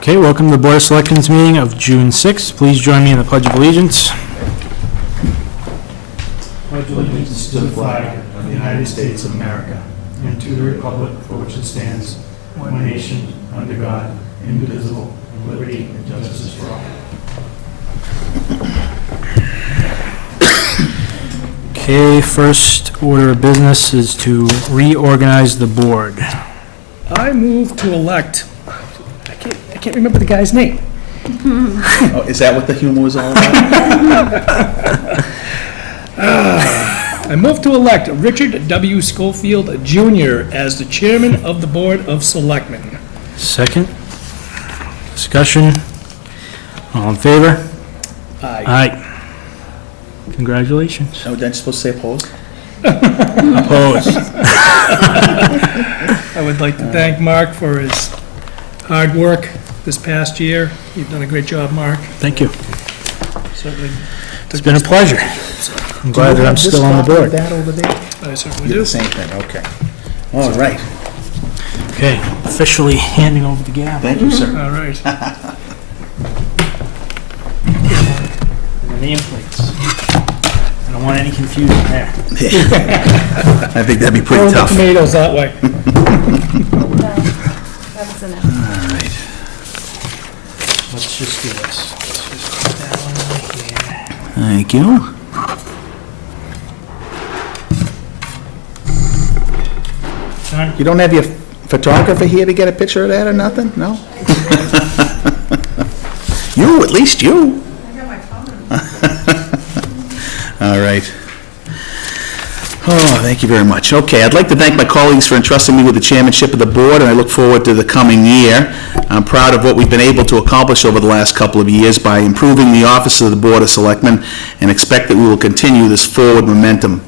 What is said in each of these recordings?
Okay, welcome to the Board of Selectmen's meeting of June 6th. Please join me in the Pledge of Allegiance. Pledge allegiance to the flag of the United States of America and to the republic for which it stands, one nation, under God, indivisible, with liberty and justice for all. Okay, first order of business is to reorganize the board. I move to elect, I can't remember the guy's name. Oh, is that what the humor was all about? I move to elect Richard W. Schofield Jr. as the chairman of the Board of Selectmen. Second. Discussion. All in favor? Aye. Aye. Congratulations. Oh, then supposed to say opposed? Opposed? I would like to thank Mark for his hard work this past year. You've done a great job, Mark. Thank you. Certainly. It's been a pleasure. I'm glad that I'm still on the board. That over there? I certainly Yeah, do. the same thing, okay. All right, Okay, officially handing over the gavel. thank you, sir. All right. And the nameplates. I don't want any confusion there. I think that'd be Throw pretty the tough. tomatoes that way. That's enough. All right. Let's just do this. Let's just put that one right here. Thank you. John? You don't have your photographer here to get a picture of that or nothing? No? You, at least you. I got my phone. All right. Oh, thank you very much. Okay, I'd like to thank my colleagues for entrusting me with the chairmanship of the board, and I look forward to the coming year. I'm proud of what we've been able to accomplish over the last couple of years by improving the office of the Board of Selectmen, and expect that we will continue this forward momentum.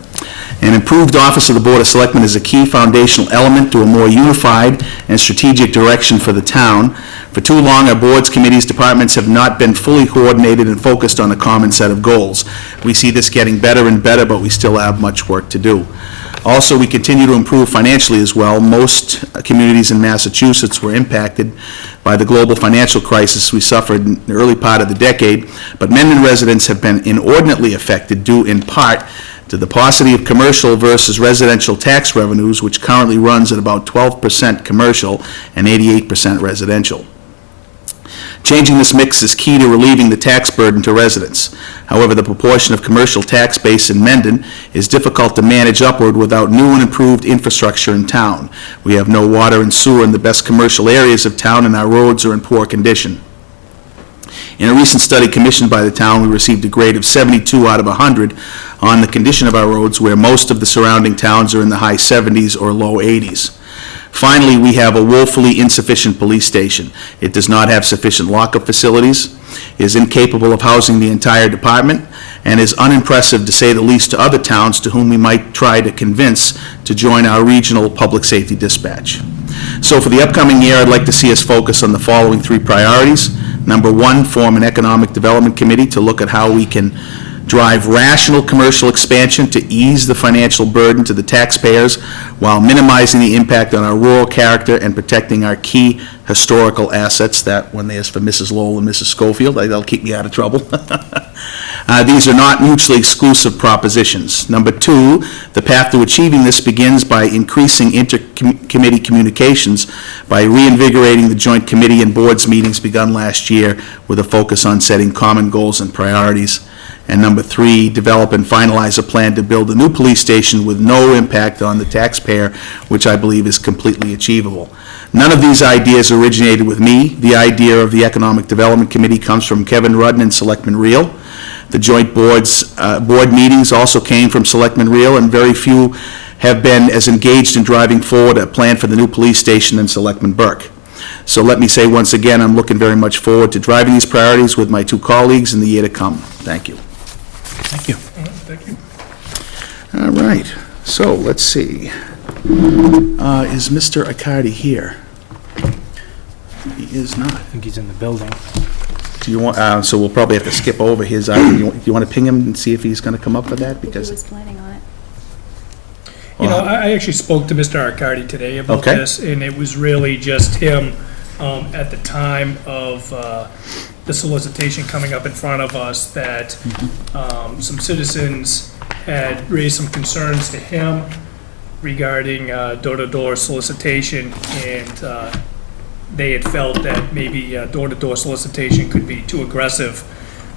An improved office of the Board of Selectmen is a key foundational element to a more unified and strategic direction for the town. For too long, our boards, committees, departments have not been fully coordinated and focused on a common set of goals. We see this getting better and better, but we still have much work to do. Also, we continue to improve financially as well. Most communities in Massachusetts were impacted by the global financial crisis we suffered in the early part of the decade, but Mendon residents have been inordinately affected due in part to the paucity of commercial versus residential tax revenues, which currently runs at about 12% commercial and 88% residential. Changing this mix is key to relieving the tax burden to residents. However, the proportion of commercial tax base in Mendon is difficult to manage upward without new and improved infrastructure in town. We have no water and sewer in the best commercial areas of town, and our roads are in poor condition. In a recent study commissioned by the town, we received a grade of 72 out of 100 on the condition of our roads, where most of the surrounding towns are in the high 70s or low 80s. Finally, we have a woefully insufficient police station. It does not have sufficient lockup facilities, is incapable of housing the entire department, and is unimpressive, to say the least, to other towns to whom we might try to convince to join our regional public safety dispatch. So for the upcoming year, I'd like to see us focus on the following three priorities. Number one, form an economic development committee to look at how we can drive rational commercial expansion to ease the financial burden to the taxpayers while minimizing the impact on our rural character and protecting our key historical assets. That one there's for Mrs. Lowell and Mrs. Schofield. That'll keep me out of trouble. These are not mutually exclusive propositions. Number two, the path to achieving this begins by increasing inter-committee communications by reinvigorating the joint committee and boards meetings begun last year with a focus on setting common goals and priorities. And number three, develop and finalize a plan to build a new police station with no impact on the taxpayer, which I believe is completely achievable. None of these ideas originated with me. The idea of the Economic Development Committee comes from Kevin Rudden and Selectman Reel. The joint board meetings also came from Selectman Reel, and very few have been as engaged in driving forward a plan for the new police station than Selectman Burke. So let me say once again, I'm looking very much forward to driving these priorities with my two colleagues in the year to come. Thank you. Thank you. Thank you. All right, so let's see. Is Mr. Accardi here? He is not. I think he's in the building. Do you want, so we'll probably have to skip over his item. Do you want to ping him and see if he's going to come up for that? He Because was planning on it. You know, I actually spoke to Mr. Arcardi today about Okay. this, and it was really just him at the time of the solicitation coming up in front of us, that some citizens had raised some concerns to him regarding door-to-door solicitation, and they had felt that maybe door-to-door solicitation could be too aggressive.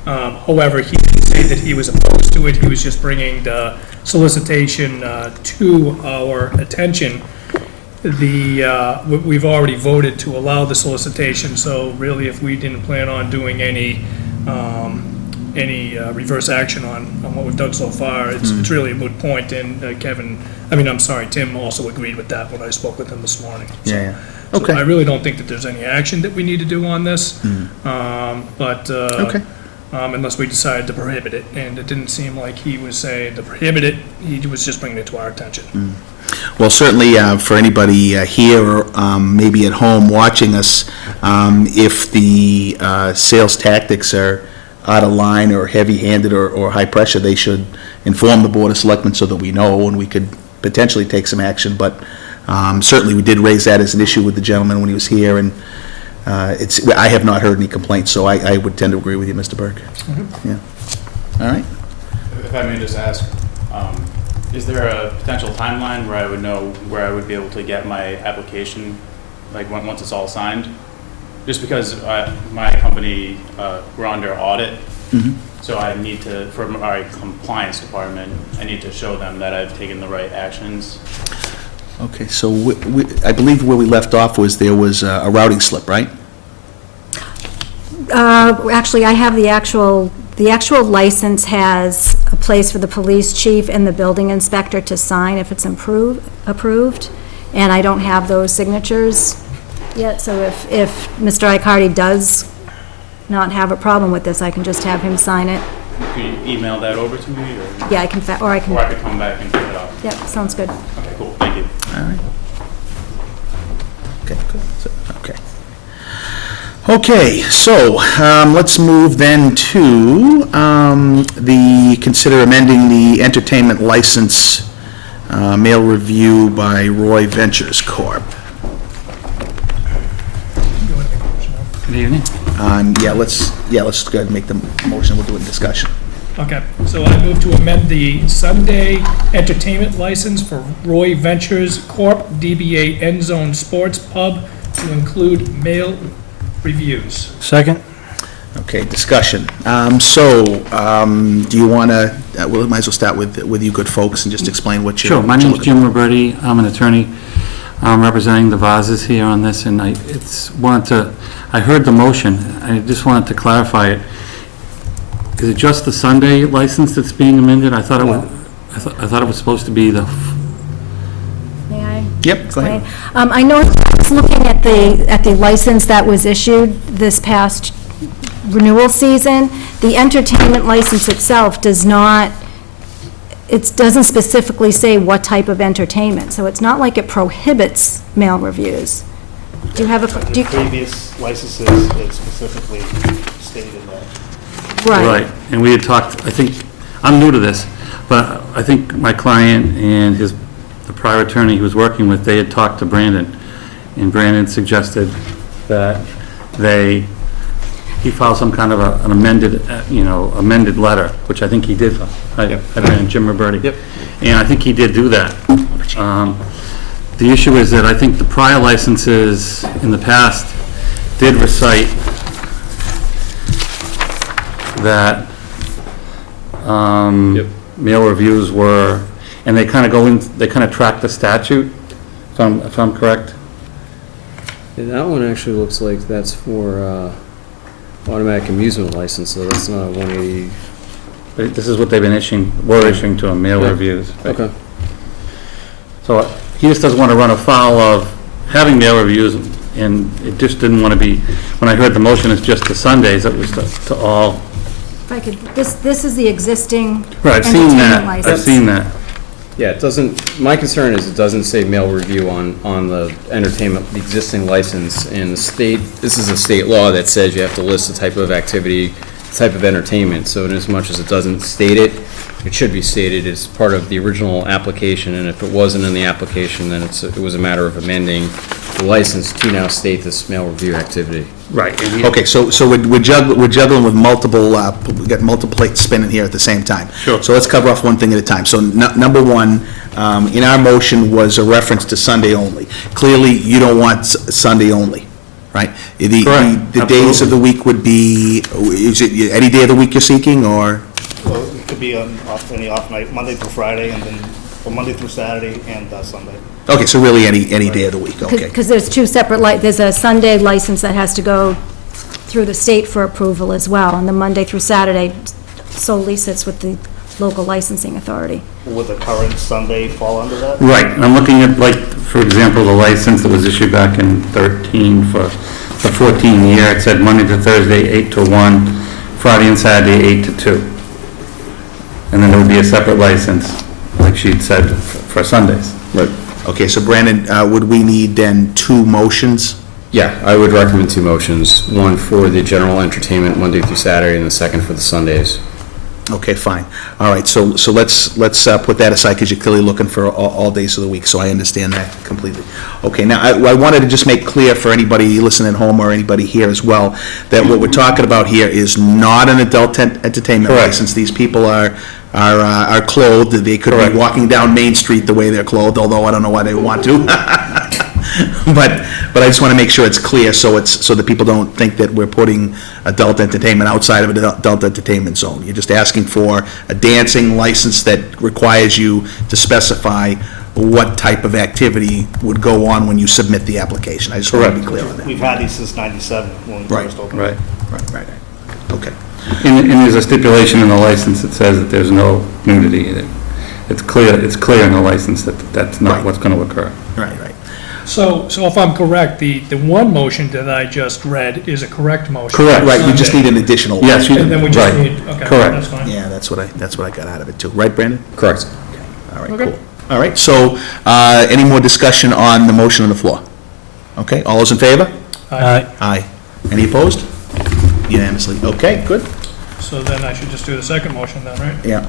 However, he didn't say that he was opposed to it. He was just bringing the solicitation to our attention. We've already voted to allow the solicitation, so really, if we didn't plan on doing any reverse action on what we've done so far, it's really a moot point. And Tim also agreed with that when I spoke with him this morning. So- Yeah. So Okay. I really don't think that there's any action that we need to do on this. Okay. Unless we decide to prohibit it, and it didn't seem like he was saying to prohibit it, he was just bringing it to our attention. Well, certainly for anybody here or maybe at home watching us, if the sales tactics are out of line or heavy-handed or high pressure, they should inform the Board of Selectmen so that we know and we could potentially take some action. But certainly we did raise that as an issue with the gentleman when he was here, and I have not heard any complaints, so I would tend to agree with you, Mr. Burke. Yeah. All right. If I may just ask, is there a potential timeline where I would know where I would be able to get my application, like once it's all signed? Just because my company, we're under audit, so I need to, for my compliance department, I need to show them that I've taken the right actions. Okay, so I believe where we left off was there was a routing slip, right? Actually, I have the actual license has a place for the police chief and the building inspector to sign if it's approved, and I don't have those signatures yet, so if Mr. Icardi does not have a problem with this, I can just have him sign it. Can you email that over to me, or? Yeah, I can, Or I could come back and pick it up. Yep, sounds good. Okay, cool, thank you. All right. Okay, good. Okay. Okay, so let's move then to consider amending the entertainment license mail review by Roy Ventures Corp. Good evening. Let's go ahead and make the motion. We'll do it in discussion. Okay, so I move to amend the Sunday entertainment license for Roy Ventures Corp., DBA End Zone Sports Pub, to include mail reviews. Second? Okay, discussion. Do you want to, we might as well start with you good folks and just explain what you're... Sure, my what you're name is looking Jim Roberti. I'm an attorney. I'm representing the Vazes here on this, and I heard the motion. I just wanted to clarify it. Is it just the Sunday license that's being amended? I thought it was supposed to be the... May I? Yep, go ahead. I know, I was looking at the license that was issued this past renewal season. The entertainment license itself doesn't specifically say what type of entertainment, so it's not like it prohibits mail reviews. Do you have a... The previous licenses, it specifically stated that. Right, and we had talked, I think, I'm new to this, but I think my client and the prior attorney he was working with, they had talked to Brandon, and Brandon suggested that he filed some kind of an amended letter, which I think he did. Jim Roberti. Yep. And I think he did do that. The issue is that I think the prior licenses in the past did recite that mail reviews were, and they kind of track the statute, if I'm correct. Yeah, that one actually looks like that's for automatic amusement license, so that's not a 180. This is what they've been issuing to them, mail reviews. Right? Okay. So he just doesn't want to run afoul of having mail reviews, and it just didn't want to be, when I heard the motion, it's just the Sundays, it was to all. If I could, this is the existing Right, I've seen that, entertainment license. I've seen that. Yeah, it doesn't, my concern is it doesn't say mail review on the entertainment, the existing license, and the state, this is a state law that says you have to list the type of activity, type of entertainment, so in as much as it doesn't state it, it should be stated it's part of the original application, and if it wasn't in the application, then it was a matter of amending the license to now state this mail review activity. Right. and he- Okay, so we're juggling with multiple, we got multiple plates spinning here at the same time. Sure. So let's cover off one thing at a time. So number one, in our motion was a reference to Sunday only. Clearly, you don't want Sunday only, right? Correct, The days of absolutely. the week would be, is it any day of the week you're seeking, or? Well, it could be any off night, Monday through Friday, and then, or Monday through Saturday and Sunday. Okay, so really any day of the week, okay. Because there's two separate, there's a Sunday license that has to go through the state for approval as well, and the Monday through Saturday solely sits with the local licensing authority. Would the current Sunday fall under that? Right, I'm looking at, like, for example, the license that was issued back in 13 for the 14 year, it said Monday to Thursday, 8 to 1, Friday and Saturday, 8 to 2. And then there would be a separate license, like she'd said, for Sundays. Right. Okay, so Brandon, would we need then two motions? Yeah, I would recommend two motions, one for the general entertainment Monday through Saturday, and the second for the Sundays. Okay, fine. All right, so let's put that aside, because you're clearly looking for all days of the week, so I understand that completely. Okay, now, I wanted to just make clear for anybody listening at home or anybody here as well, that what we're talking about here is not an adult entertainment Correct. license. These people are clothed, they could Correct. be walking down Main Street the way they're clothed, although I don't know why they want to. But I just want to make sure it's clear, so that people don't think that we're putting adult entertainment outside of an adult entertainment zone. You're just asking for a dancing license that requires you to specify what type of activity would go on when you submit the application. I just want to be clear on that. We've had these since '97 when we Right, first opened. Right. Right. Okay. And there's a stipulation in the license that says that there's no nudity. That It's clear in the license that that's not Right. what's going to occur. Right. So if I'm correct, the one motion that I just read is a correct motion. Correct. Right, we just need Sunday. an additional one. Yes, you, And then we just right. need, okay, Correct. that's fine. Yeah, that's what I got out of it too. Right, Brandon? Correct. All right, Okay. cool. All right, so, any more discussion on the motion on the floor? Okay, all those in favor? Aye. Any opposed? Unanimously. Okay, good. So then I should just do the second motion then, right? Yeah.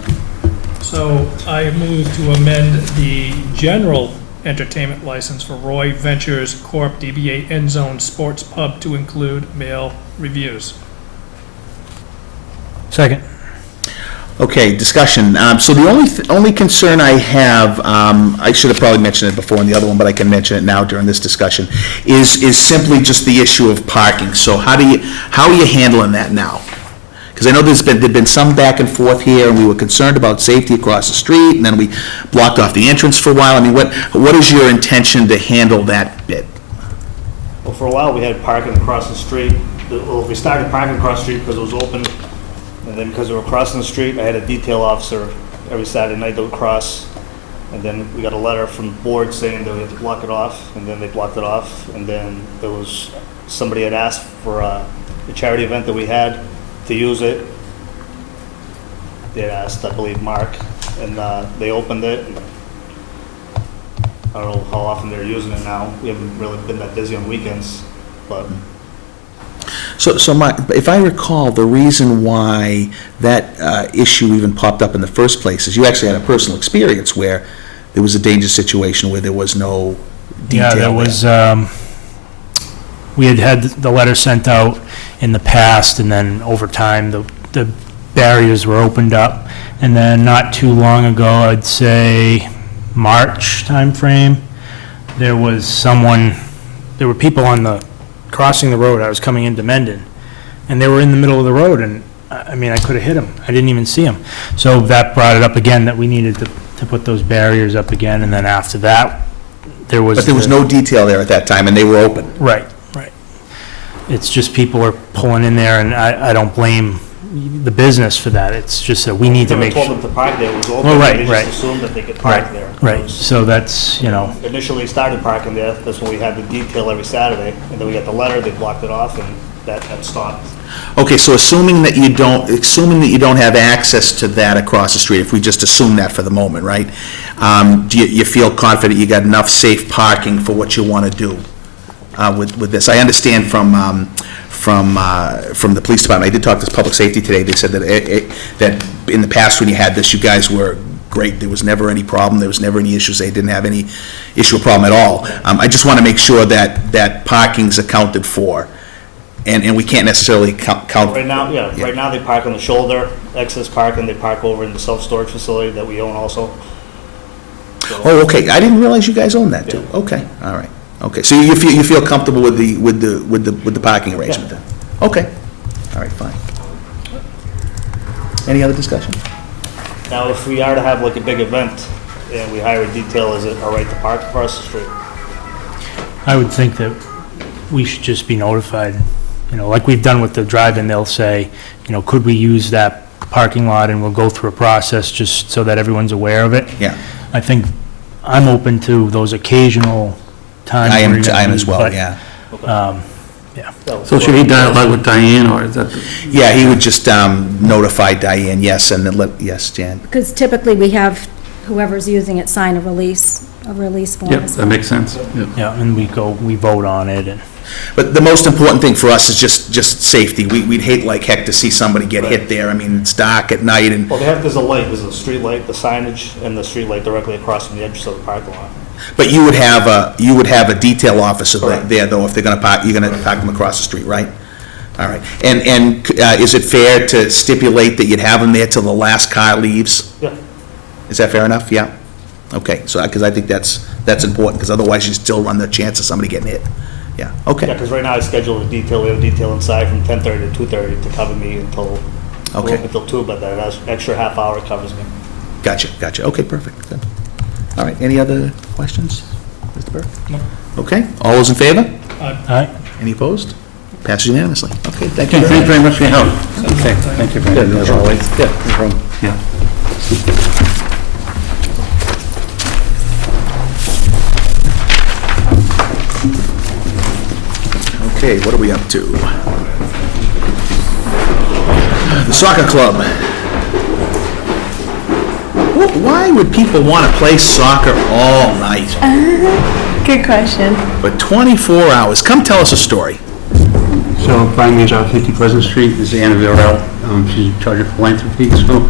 So I move to amend the general entertainment license for Roy Ventures Corp. DBA End Zone Sports Pub to include mail reviews. Second. Okay, discussion. So the only concern I have, I should have probably mentioned it before in the other one, but I can mention it now during this discussion, is simply just the issue of parking. So how are you handling that now? Because I know there'd been some back and forth here, and we were concerned about safety across the street, and then we blocked off the entrance for a while. I mean, what is your intention to handle that bit? Well, for a while, we had parking across the street. Well, we started parking across the street because it was open, and then because we were crossing the street, I had a detail officer every Saturday night that would cross, and then we got a letter from the board saying that we had to block it off, and then they blocked it off, and then there was, somebody had asked for a charity event that we had to use it. They had asked, I believe, Mark, and they opened it. I don't know how often they're using it now. We haven't really been that busy on weekends, but So if I recall, the reason why that issue even popped up in the first place is you actually had a personal experience where there was a dangerous situation where there was no detail. Yeah, there was, we had the letter sent out in the past, and then over time, the barriers were opened up. And then not too long ago, I'd say March timeframe, there were people crossing the road. I was coming into Mendon, and they were in the middle of the road, and I mean, I could have hit them. I didn't even see them. So that brought it up again, that we needed to put those barriers up again, and then after that, there was... But there was no detail there at that time, and they were open. Right. It's just people are pulling in there, and I don't blame the business for that. It's just that we need to never make told sure. them to park there. It was open. Well, right, They right. just assumed that they could park there. It Right, was- so that's, Initially started parking there. That's when we had the detail every Saturday, and then we got the letter, they blocked it off, and that stopped. Okay, so assuming that you don't have access to that across the street, if we just assume that for the moment, right? Do you feel confident you got enough safe parking for what you want to do with this? I understand from from the police department. I did talk to public safety today. They said that in the past when you had this, you guys were great. There was never any problem. There was never any issues. They didn't have any issue or problem at all. I just want to make sure that parking's accounted for, and we can't necessarily count. Right now, right now they park on the shoulder, excess parking, they park over in the self-storage facility that we own also. So- Oh, okay. I didn't realize you guys own that too. Yeah. Okay, all right. Okay, so you feel comfortable with the parking arrangement then? Okay, all right, fine. Any other discussion? Now, if we are to have like a big event and we hire a detail, is it all right to park across the street? I would think that we should just be notified, like we've done with the drive-in, they'll say, could we use that parking lot, and we'll go through a process just so that everyone's aware of it. Yeah. I think I'm open to those occasional times. I where you're am gonna as meet, well, but, yeah. Yeah. So should he dialogue with Diane, or is that? Yeah, he would just notify Diane, yes, and then yes, Jan. Because typically we have whoever's using it sign a release form. Yep, as that well. makes sense. Yep. Yeah, and we vote on it, and But the most important thing for us is just safety. We'd hate like heck to see somebody get hit there. I mean, it's dark at night, and, Well, there's a street light, the signage and the street light directly across from the edge of the parking lot. but you would have a detail officer Correct. there, though, if they're gonna park, you're gonna park them across the street, right? All right. And is it fair to stipulate that you'd have them there till the last car leaves? Yeah. Is that fair enough? Yeah? Okay, so, because I think that's important, because otherwise you still run the chance of somebody getting hit. Yeah, Yeah, okay, because right now I scheduled a detail, we have a detail inside from 10:30 to 2:30 to cover me until, Okay. until 2, but that extra half hour covers me. gotcha, okay, perfect, good. All right, any other questions, Mr. Burke? No. Okay, all those in favor? all right. Any opposed? Passes unanimously. Okay, thank you Okay, very thank much. you very much for your help. Okay, thank you, Brandon, as always. Yeah, no problem. Yeah. Okay, what are we up to? The soccer club. Why would people want to play soccer all night Good question. for 24 hours? Come tell us a story. So, Prime Minister, 50 Pleasant Street, this is Anna Villarreal. She's in charge of philanthropy, so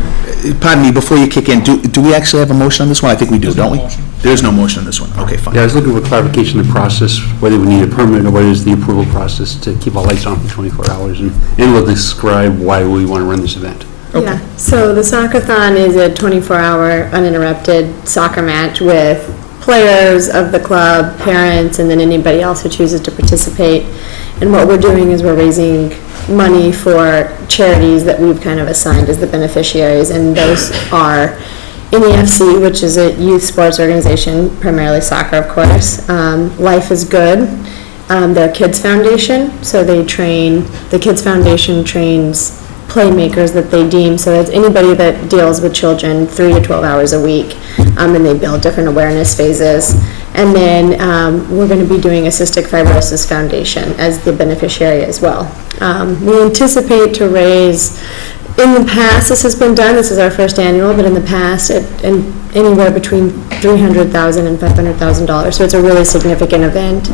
Pardon me, before you kick in, do we actually have a motion on this one? I think we do, don't we? There is no motion on this one. Okay, fine. yeah, I was looking for clarification of the process, whether we need a permit or what is the approval process to keep our lights on for 24 hours, and we'll describe why we want to run this event. Yeah, so the Soccer-thon is a 24-hour uninterrupted soccer match with players of the club, parents, and then anybody else who chooses to participate. And what we're doing is we're raising money for charities that we've kind of assigned as the beneficiaries, and those are NEFC, which is a youth sports organization, primarily soccer, of course. Life is Good, they're a kids foundation, so they train, the kids foundation trains playmakers that they deem, so it's anybody that deals with children 3 to 12 hours a week, and they build different awareness phases. And then we're going to be doing a Cystic Fibrosis Foundation as the beneficiary as well. We anticipate to raise, in the past, this has been done, this is our first annual, but in the past, anywhere between $300,000 and $500,000, so it's a really significant event.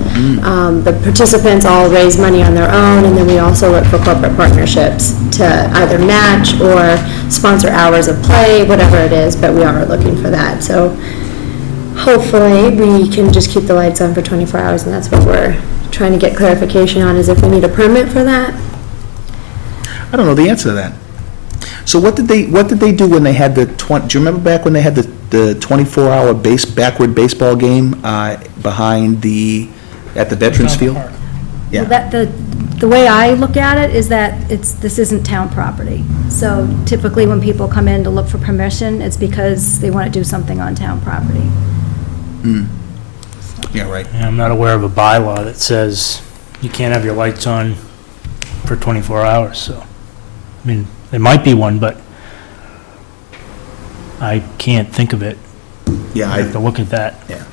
The participants all raise money on their own, and then we also look for corporate partnerships to either match or sponsor hours of play, whatever it is, but we are looking for that. So hopefully, we can just keep the lights on for 24 hours, and that's what we're trying to get clarification on, is if we need a permit for that. I don't know the answer to that. So what did they do when they had do you remember back when they had the 24-hour backward baseball game at the Veterans Field? Well, Yeah. the way I look at it is that this isn't town property. So typically, when people come in to look for permission, it's because they want to do something on town property. Yeah, right. Yeah, I'm not aware of a bylaw that says you can't have your lights on for 24 hours, so, I mean, there might be one, but I can't think of it. Yeah, I have to look at that. Yeah.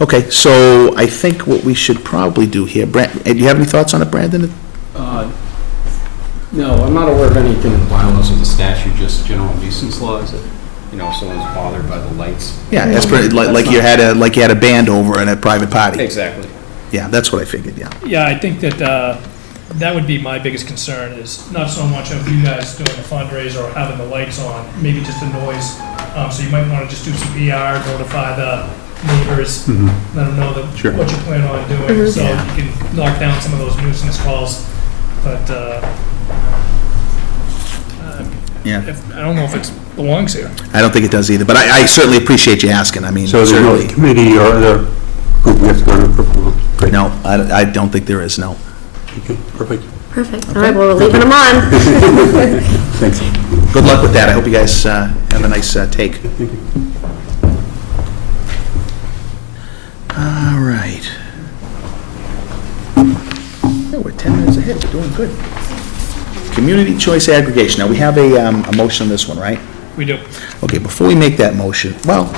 Okay, so I think what we should probably do here, do you have any thoughts on it, Brandon? No, I'm not aware of anything in the bylaws of the statute, just general nuisance laws that, if someone's bothered by the lights. Yeah, that's pretty, like you had a band over in a private party. Exactly. Yeah, that's what I figured, yeah. Yeah, I think that, that would be my biggest concern, is not so much of you guys doing the fundraiser or having the lights on, maybe just the noise. So you might want to just do some PR, notify the neighbors, let them know that Sure. what you plan on doing, so you can knock down some of those nuisance calls. But, Yeah. I don't know if it belongs here. I don't think it does either, but I certainly appreciate you asking, I mean, So there's no certainly. committee or other group we have to go to approve? Great. No, I don't think there is, no. Okay, perfect. Perfect. All right, well, we're leaving them on. Thanks. Good luck with that, I hope you guys have a nice take. Thank you. All right. Oh, we're 10 minutes ahead, we're doing good. Community choice aggregation, now we have a motion on this one, right? We do. Okay, before we make that motion, well,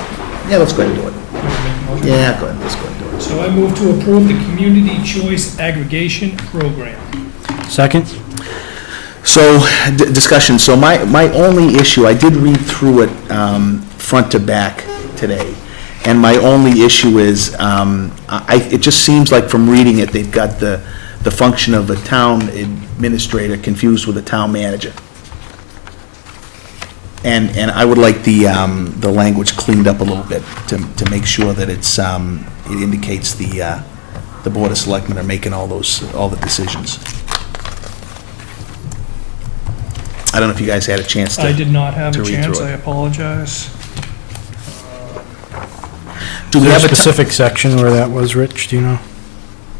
yeah, let's go ahead and do it. Want to make the motion? Yeah, go ahead, let's go ahead and do it. So I move to approve the Community Choice Aggregation Program. Second? So, discussion, so my only issue, I did read through it front to back today, and my only issue is, it just seems like from reading it, they've got the function of a town administrator confused with a town manager. And I would like the language cleaned up a little bit to make sure that it indicates the Board of Selectmen are making all the decisions. I don't know if you guys had a chance to. I did not have to a read chance, through I it. apologize. Do Is we there a have a ti- specific section where that was, Rich, do you know?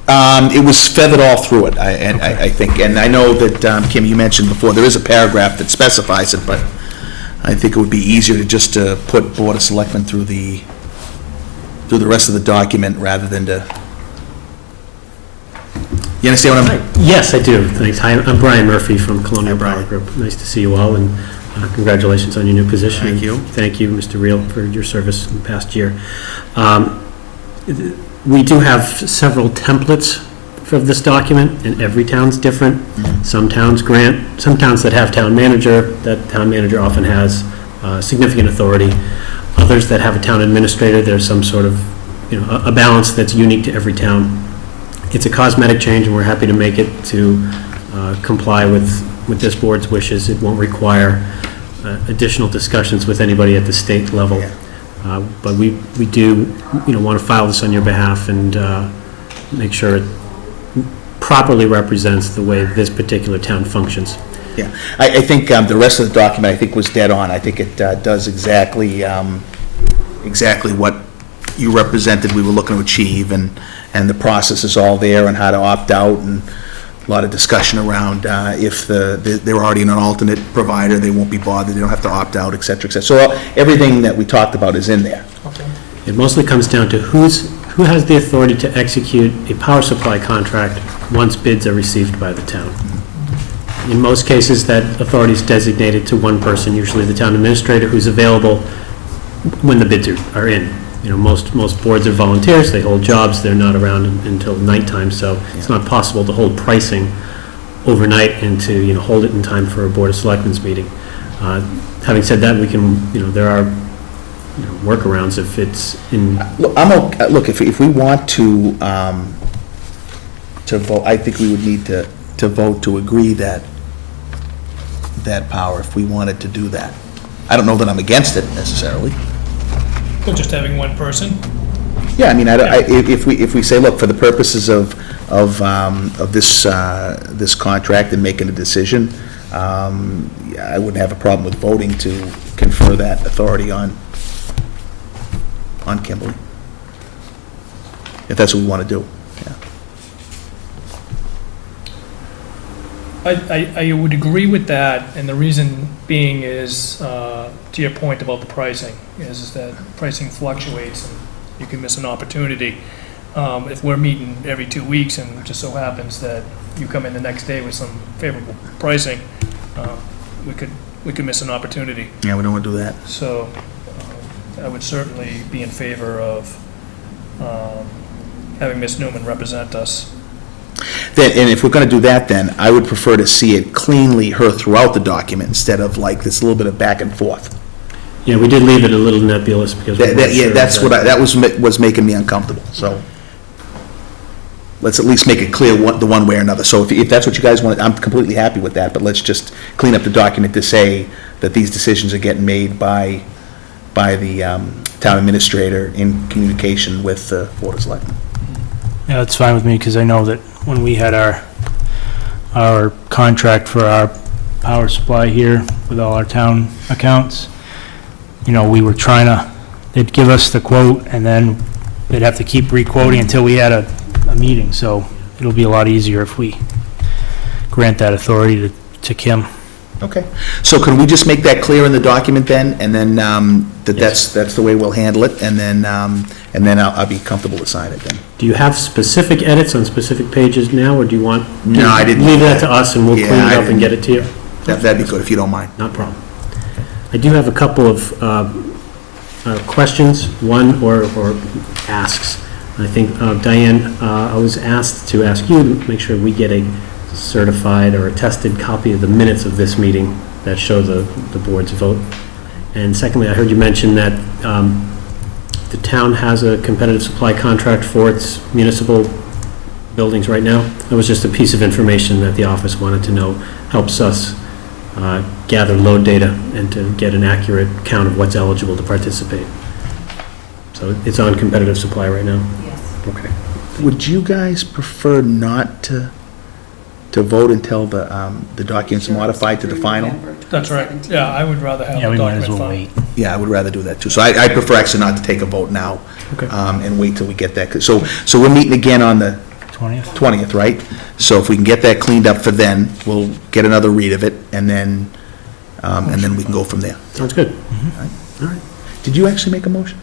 It was feathered all through it, I think, and I know that, Kim, you mentioned before, there is a paragraph that specifies it, but I think it would be easier to just put Board of Selectmen through the rest of the document rather than to, you understand what I'm? Yes, I do, thanks. Hi, I'm Brian Murphy from Colonial Hi, Brian. Power Group. Nice to see you all, and congratulations on your new position. Thank you. Thank you, Mr. Reel, for your service in the past year. We do have several templates for this document, and every town's different. Some towns that have town manager, that town manager often has significant authority. Others that have a town administrator, there's some sort of, a balance that's unique to every town. It's a cosmetic change, and we're happy to make it to comply with this board's wishes. It won't require additional discussions with anybody at the state level. Yeah. But we do, want to file this on your behalf and make sure it properly represents the way this particular town functions. Yeah, I think the rest of the document, I think, was dead on. I think it does exactly what you represented we were looking to achieve, and the process is all there, and how to opt out, and a lot of discussion around if they're already in an alternate provider, they won't be bothered, they don't have to opt out, et cetera, et cetera. So everything that we talked about is in there. It mostly comes down to who has the authority to execute a power supply contract once bids are received by the town. In most cases, that authority is designated to one person, usually the town administrator, who's available when the bids are in. Most boards are volunteers, they hold jobs, they're not around until nighttime, so it's not possible to hold pricing overnight and to, hold it in time for a Board of Selectmen's meeting. Having said that, we can, there are, workarounds if it's in. Look, if we want to vote, I think we would need to vote to agree that power, if we wanted to do that. I don't know that I'm against it necessarily. Well, just having one person. Yeah, I mean, if we say, look, for the purposes of this contract and making a decision, I wouldn't have a problem with voting to confer that authority on Kimberly, if that's what we want to do. Yeah. I would agree with that, and the reason being is, to your point about the pricing, is that pricing fluctuates, and you can miss an opportunity. If we're meeting every 2 weeks, and it just so happens that you come in the next day with some favorable pricing, we could miss an opportunity. Yeah, we don't want to do that. So I would certainly be in favor of having Ms. Newman represent us. And if we're going to do that, then I would prefer to see it cleanly her throughout the document instead of like this little bit of back and forth. Yeah, we did leave it a little nebulous because we weren't sure That's that- that was making me uncomfortable. So let's at least make it clear the one way or another. So if that's what you guys want, I'm completely happy with that, but let's just clean up the document to say that these decisions are getting made by the town administrator in communication with the Board of Selectmen. Yeah, that's fine with me, because I know that when we had our contract for our power supply here with all our town accounts, you know, we were trying to, they'd give us the quote, and then they'd have to keep re-quoting until we had a meeting, so it'll be a lot easier if we grant that authority to Kim. Okay. So can we just make that clear in the document then, and then that's the way we'll handle it, and then I'll be comfortable to sign it then. Do you have specific edits on specific pages now, or do you want? No, I didn't. Leave that to us and we'll Yeah, clean it I up and didn't. get it to you? That'd be good, if you don't mind. Not a problem. I do have a couple of questions, one or asks. I think, Diane, I was asked to ask you to make sure we get a certified or attested copy of the minutes of this meeting that show the board's vote. And secondly, I heard you mention that the town has a competitive supply contract for its municipal buildings right now. That was just a piece of information that the office wanted to know, helps us gather load data and to get an accurate count of what's eligible to participate. So it's on competitive supply right now? Yes. Okay. Would you guys prefer not to vote until the document's modified to the final? That's right. Yeah, I would rather have Yeah, the we might as document well filed. wait. Yeah, I would rather do that too. So I prefer actually not to take a vote now, Okay. and wait till we get that. So we're meeting again on the 20th? 20th, right? So if we can get that cleaned up for then, we'll get another read of it, and then we can go from there. Sounds good. All right. Did you actually make a motion?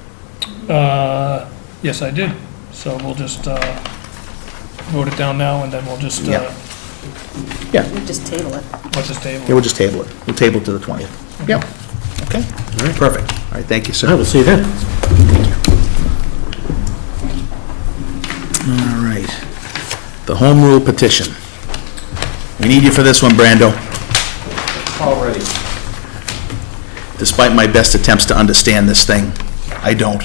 Yes, I did. So we'll just vote it down now, and then we'll just, Yeah. We just table it. let's just table Yeah, it. we'll just table it. We'll table it to the 20th. Yep. Okay. All right, perfect. All right, thank you, All right, sir. we'll see you then. All right. The home rule petition. We need you for this one, Brando. Already. Despite my best attempts to understand this thing, I don't.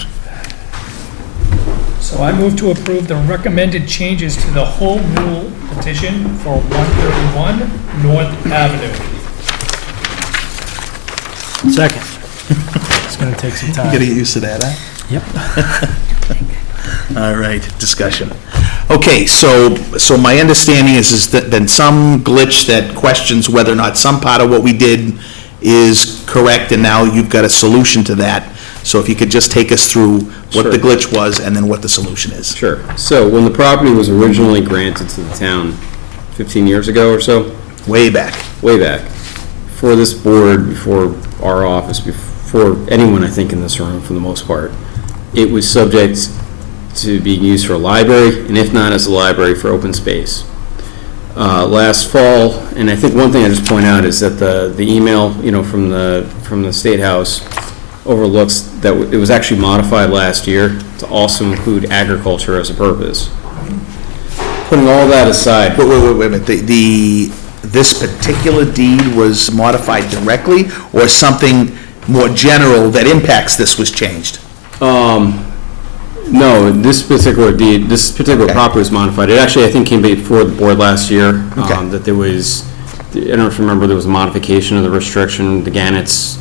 So I move to approve the recommended changes to the home rule petition for 131 North Avenue. Second. It's gonna take some You gotta time. get used to that, huh? Yep. All right, discussion. Okay, so my understanding is that then some glitch that questions whether or not some part of what we did is correct, and now you've got a solution to that. So if you could just take us through what the Sure. glitch was and then what the solution is. Sure. So when the property was originally granted to the town 15 years ago or so, Way back. way back, for this board, before our office, before anyone, I think, in this room, for the most part, it was subject to being used for a library, and if not as a library, for open space. Last fall, and I think one thing I just point out is that the email, from the State House overlooks that it was actually modified last year to also include agriculture as a purpose. Putting all that aside, Wait a minute. This particular deed was modified directly, or something more general that impacts this was changed? no, this particular deed, this particular Okay. property was modified. It actually, I think, came before the board last year, Okay. that there was, I don't know if you remember, there was a modification of the restriction, the Gannets,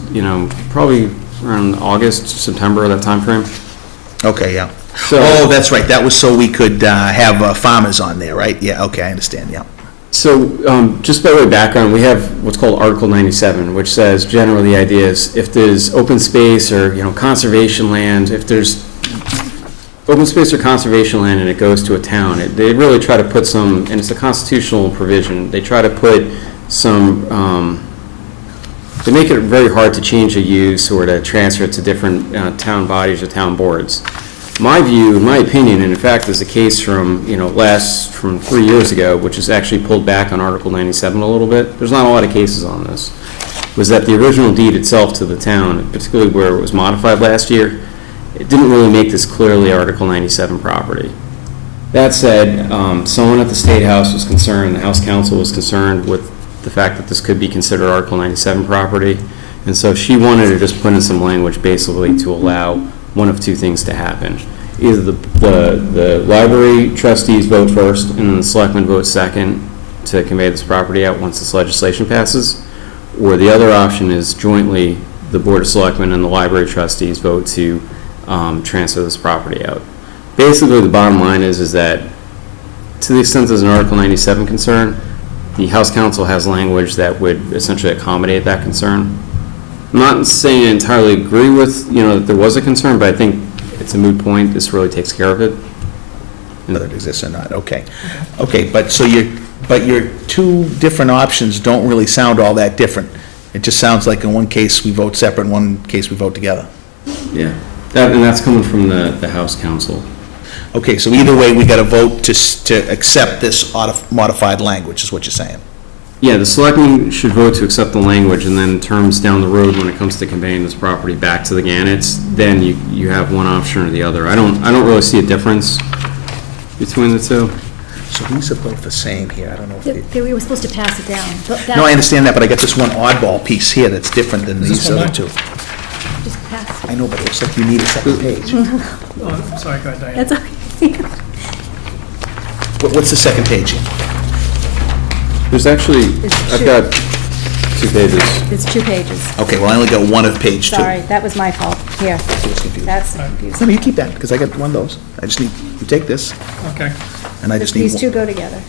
probably around August, September, that timeframe. Okay, yeah. So- Oh, that's right, that was so we could have farmers on there, right? Yeah, okay, I understand, yeah. So, just by way of background, we have what's called Article 97, which says generally the idea is if there's open space or, conservation land, if there's open space or conservation land and it goes to a town, they really try to put some, and it's a constitutional provision, they try to put some, they make it very hard to change a use or to transfer it to different town bodies or town boards. My view, in my opinion, and in fact is the case from 3 years ago, which is actually pulled back on Article 97 a little bit, there's not a lot of cases on this, was that the original deed itself to the town, particularly where it was modified last year, it didn't really make this clearly Article 97 property. That said, someone at the State House was concerned, the House Counsel was concerned with the fact that this could be considered Article 97 property, and so she wanted to just put in some language basically to allow one of two things to happen. Either the library trustees vote first, and then the selectmen vote second to convey this property out once this legislation passes, or the other option is jointly, the Board of Selectmen and the library trustees vote to transfer this property out. Basically, the bottom line is that to the extent there's an Article 97 concern, the House Counsel has language that would essentially accommodate that concern. I'm not saying I entirely agree with, that there was a concern, but I think it's a moot point. This really takes care of it. Whether it exists or not, okay. Okay, but your two different options don't really sound all that different. It just sounds like in one case we vote separate, in one case we vote together. Yeah, and that's coming from the House Counsel. Okay, so either way, we got to vote to accept this modified language, is what you're saying? Yeah, the selectmen should vote to accept the language, and then in terms down the road, when it comes to conveying this property back to the Gannets, then you have one option or the other. I don't really see a difference between the two. So these are both the same here, I don't know if they... We were supposed to pass it down. But No, I understand that, but I got this one oddball piece here that's different than Is this these one other mine? two. Just pass it. I know, but it looks like you need a second page. Oh, I'm sorry, go ahead, Diane. That's okay. What's the second page here? There's actually, It's I've two. got 2 pages. It's 2 pages. Okay, well, I only got one of page 2. Sorry, that was my fault. Here, I was confused. that's No, confusing. no, you keep that, because I got one of those. I just need, you take this, Okay. and I just need These two one. go together.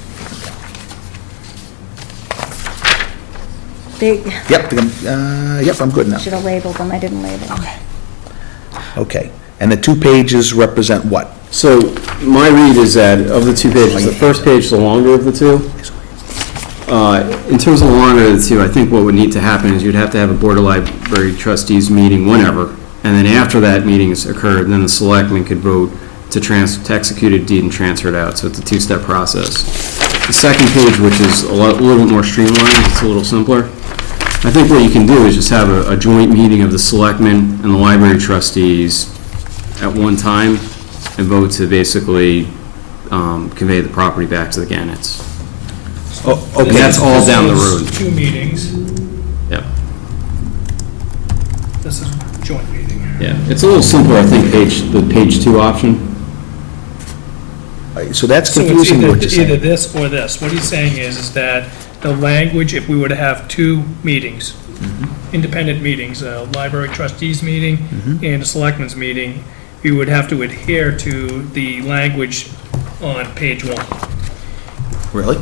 They Yep, I'm good now. should have labeled them, I didn't label them. Okay, and the 2 pages represent what? So my read is that of the 2 pages, the first page is the longer of the two. In terms of the longer of the two, I think what would need to happen is you'd have to have a Board of Library Trustees meeting whenever, and then after that meeting has occurred, then the selectmen could vote to execute a deed and transfer it out, so it's a 2-step process. The second page, which is a little bit more streamlined, it's a little simpler. I think what you can do is just have a joint meeting of the selectmen and the library trustees at one time and vote to basically convey the property back to the Gannets. Oh, And that's all down the road. This is 2 meetings, Yep. this is joint meeting. Yeah, it's a little simpler, I think, the page 2 option. So that's So it's confusing either, what you're either saying. this or this. What he's saying is that the language, if we were to have 2 meetings, independent meetings, a library trustees meeting and a selectmen's meeting, we would have to adhere to the language on page 1. Really?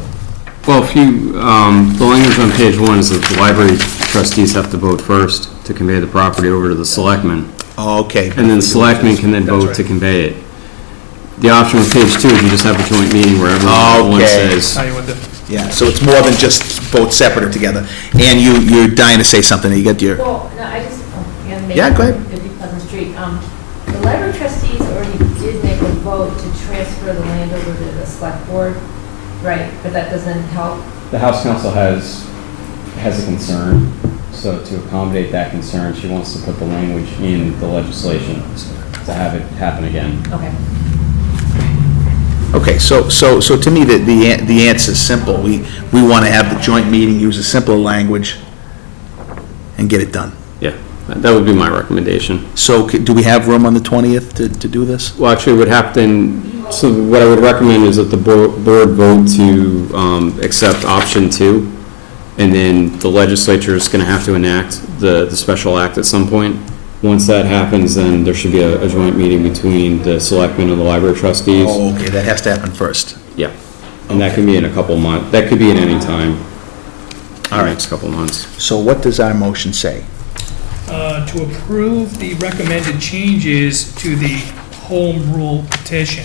Well, if you, the language on page 1 is that the library trustees have to vote first to convey the property over to the selectmen, Oh, okay. and then the selectmen can then vote to convey it. The option on page 2 is you just have a joint meeting where everyone Okay. says, How you would do? Yeah, so it's more than just both separate or together. And you're dying to say something, you got your, Well, no, I just, Yeah, go ahead. 50 Pleasant Street. The library trustees already did make a vote to transfer the land over to the select board, right? But that doesn't help. the House Counsel has a concern, so to accommodate that concern, she wants to put the language in the legislation to have it happen again. Okay. okay, so to me, the answer is simple. We want to have the joint meeting, use a simpler language, and get it done. Yeah, that would be my recommendation. So do we have room on the 20th to do this? Well, actually, it would happen, so what I would recommend is that the board vote to accept option 2, and then the legislature is going to have to enact the special act at some point. Once that happens, then there should be a joint meeting between the selectmen and the library trustees. Oh, okay, that has to happen first. Yeah, and that can be in a couple months, that could be at any time in All the right. next couple months. So what does our motion say? To approve the recommended changes to the home rule petition.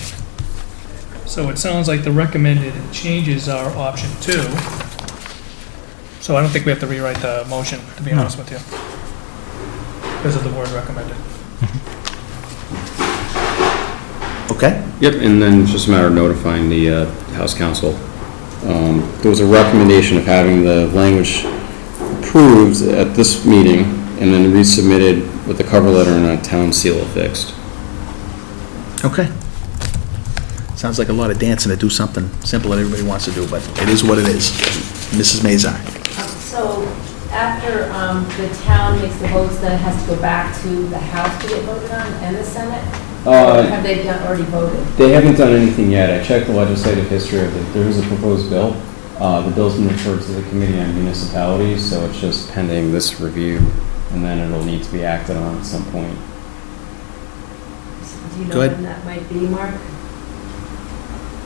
So it sounds like the recommended changes are option 2. So I don't think we have to rewrite the motion, to be honest with you, because of the word recommended. Okay? Yep, and then it's just a matter of notifying the House Counsel. There was a recommendation of having the language approved at this meeting and then resubmitted with the cover letter and a town seal affixed. Okay. Sounds like a lot of dancing to do something simple that everybody wants to do, but it is what it is. Mrs. Mazar. So after the town makes the votes, then it has to go back to the House to get voted on and the Senate? Or have they already voted? They haven't done anything yet. I checked the legislative history of it. There is a proposed bill. The bill's been referred to the Committee on Municipalities, so it's just pending this review, and then it'll need to be acted on at some point. Do you know Good. when that might be, Mark?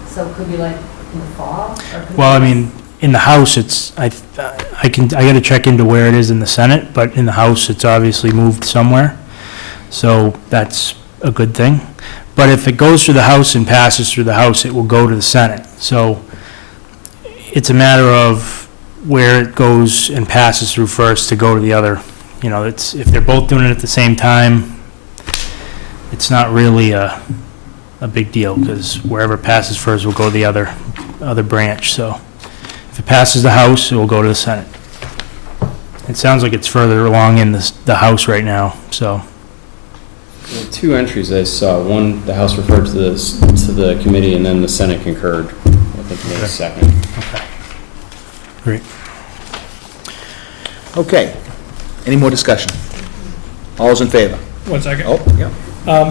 So it could be like in the fall? Or could it Well, I be- mean, in the House, I gotta check into where it is in the Senate, but in the House, it's obviously moved somewhere. So that's a good thing. But if it goes through the House and passes through the House, it will go to the Senate. So it's a matter of where it goes and passes through first to go to the other. You know, if they're both doing it at the same time, it's not really a big deal, because wherever it passes first will go to the other branch. So if it passes the House, it will go to the Senate. It sounds like it's further along in the House right now, so. There were two entries I saw. One, the House referred to the committee, and then the Senate concurred, I think May 2nd. Great. Okay. Any more discussion? All those in favor? 1 second. Oh, yeah.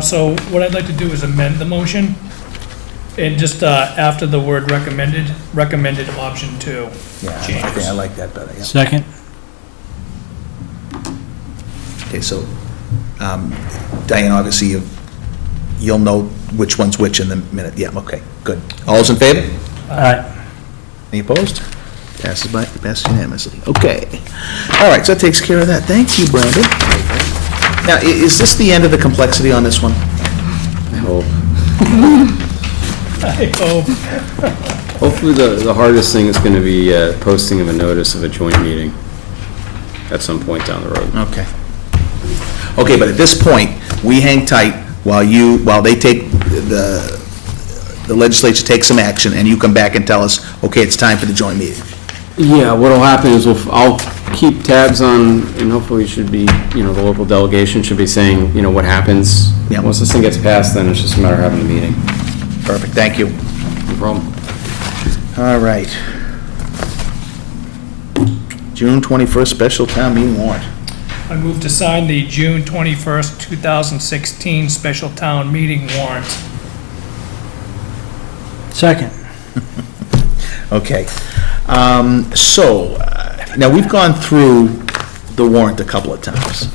So what I'd like to do is amend the motion, and just after the word recommended option 2. Yeah, I Changes. think I like that better, yeah. Second? Okay, so, Diane, obviously, you'll know which one's which in the minute. Yeah, okay, good. All those in favor? All right. Any opposed? Passes unanimously. Okay. All right, so that takes care of that. Thank you, Brandon. Now, is this the end of the complexity on this one? I hope. I hope. Hopefully, the hardest thing is going to be posting of a notice of a joint meeting at some point down the road. Okay. Okay, but at this point, we hang tight while they take, the legislature takes some action, and you come back and tell us, okay, it's time for the joint meeting. Yeah, what'll happen is I'll keep tabs on, and hopefully it should be, the local delegation should be saying, what happens. Yeah. Once this thing gets passed, then it's just a matter of having a meeting. Perfect, thank you. No problem. All right. June 21st special town meeting warrant. I move to sign the June 21st, 2016 special town meeting warrant. Second. Okay. Now we've gone through the warrant a couple of times.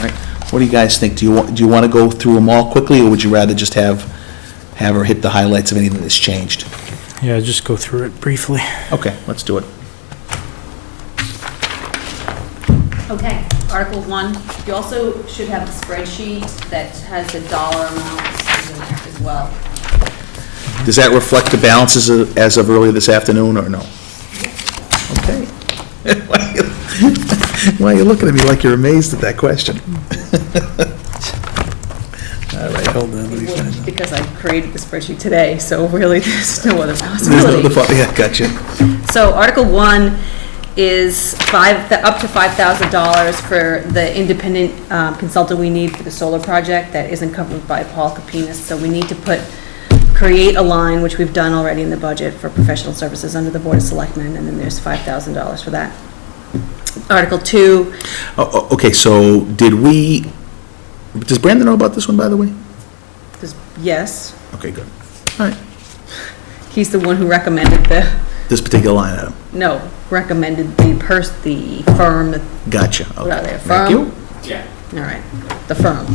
Right? What do you guys think? Do you want to go through them all quickly, or would you rather just have her hit the highlights of anything that's changed? Yeah, just go through it briefly. Okay, let's do it. Okay, Article 1, you also should have a spreadsheet that has the dollar amounts in there as well. Does that reflect the balances as of earlier this afternoon, or no? Okay. Why are you looking at me like you're amazed at that question? All right, hold on, let me find it. Because I created the spreadsheet today, so really there's no other possibility. Yeah, gotcha. So Article 1 is up to $5,000 for the independent consultant we need for the solar project that isn't covered by Paul Capinas. So we need to create a line, which we've done already in the budget, for professional services under the Board of Selectmen, and then there's $5,000 for that. Article 2, Okay, so does Brandon know about this one, by the way? yes, Okay, good. All right, he's the one who recommended this particular line item. recommended the firm, Gotcha, what are okay. they, a Thank firm? you. Yeah, All right, the firm.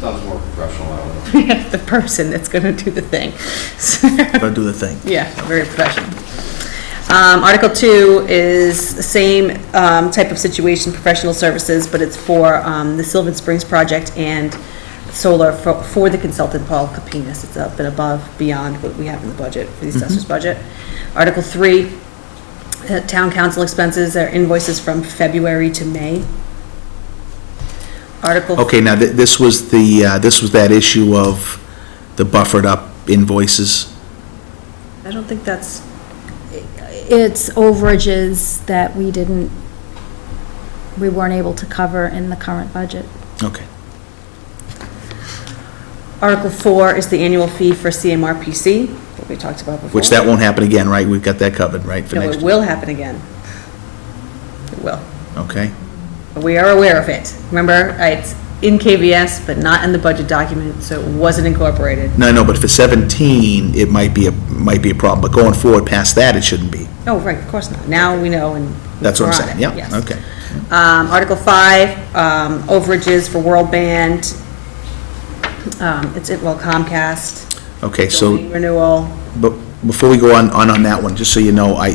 sounds more professional that way. The person that's gonna do the thing. Gotta do the thing. Yeah, very professional. Article 2 is the same type of situation, professional services, but it's for the Sylvan Springs project and solar for the consultant Paul Capinas. It's up and above, beyond what we have in the budget, for the assessor's budget. Article 3, town council expenses are invoices from February to May. Article. Okay, now, this was that issue of the buffered up invoices. I don't think that's, It's overages that we weren't able to cover in the current budget. Okay. Article 4 is the annual fee for CMRPC, that we talked about before. Which that won't happen again, right? We've got that covered, right? For No, next it will happen again. it will. Okay, We are aware of it. Remember, it's in KVS, but not in the budget document, so it wasn't incorporated. no, no, but for 17, it might be a problem, but going forward past that, it shouldn't be. Oh, right, of course not. Now we know, and That's what I'm we're on saying, it, yeah, yes. okay. Article 5, overages for World Band. Well, Comcast, Okay, so, domain renewal. but before we go on that one, just so you know, I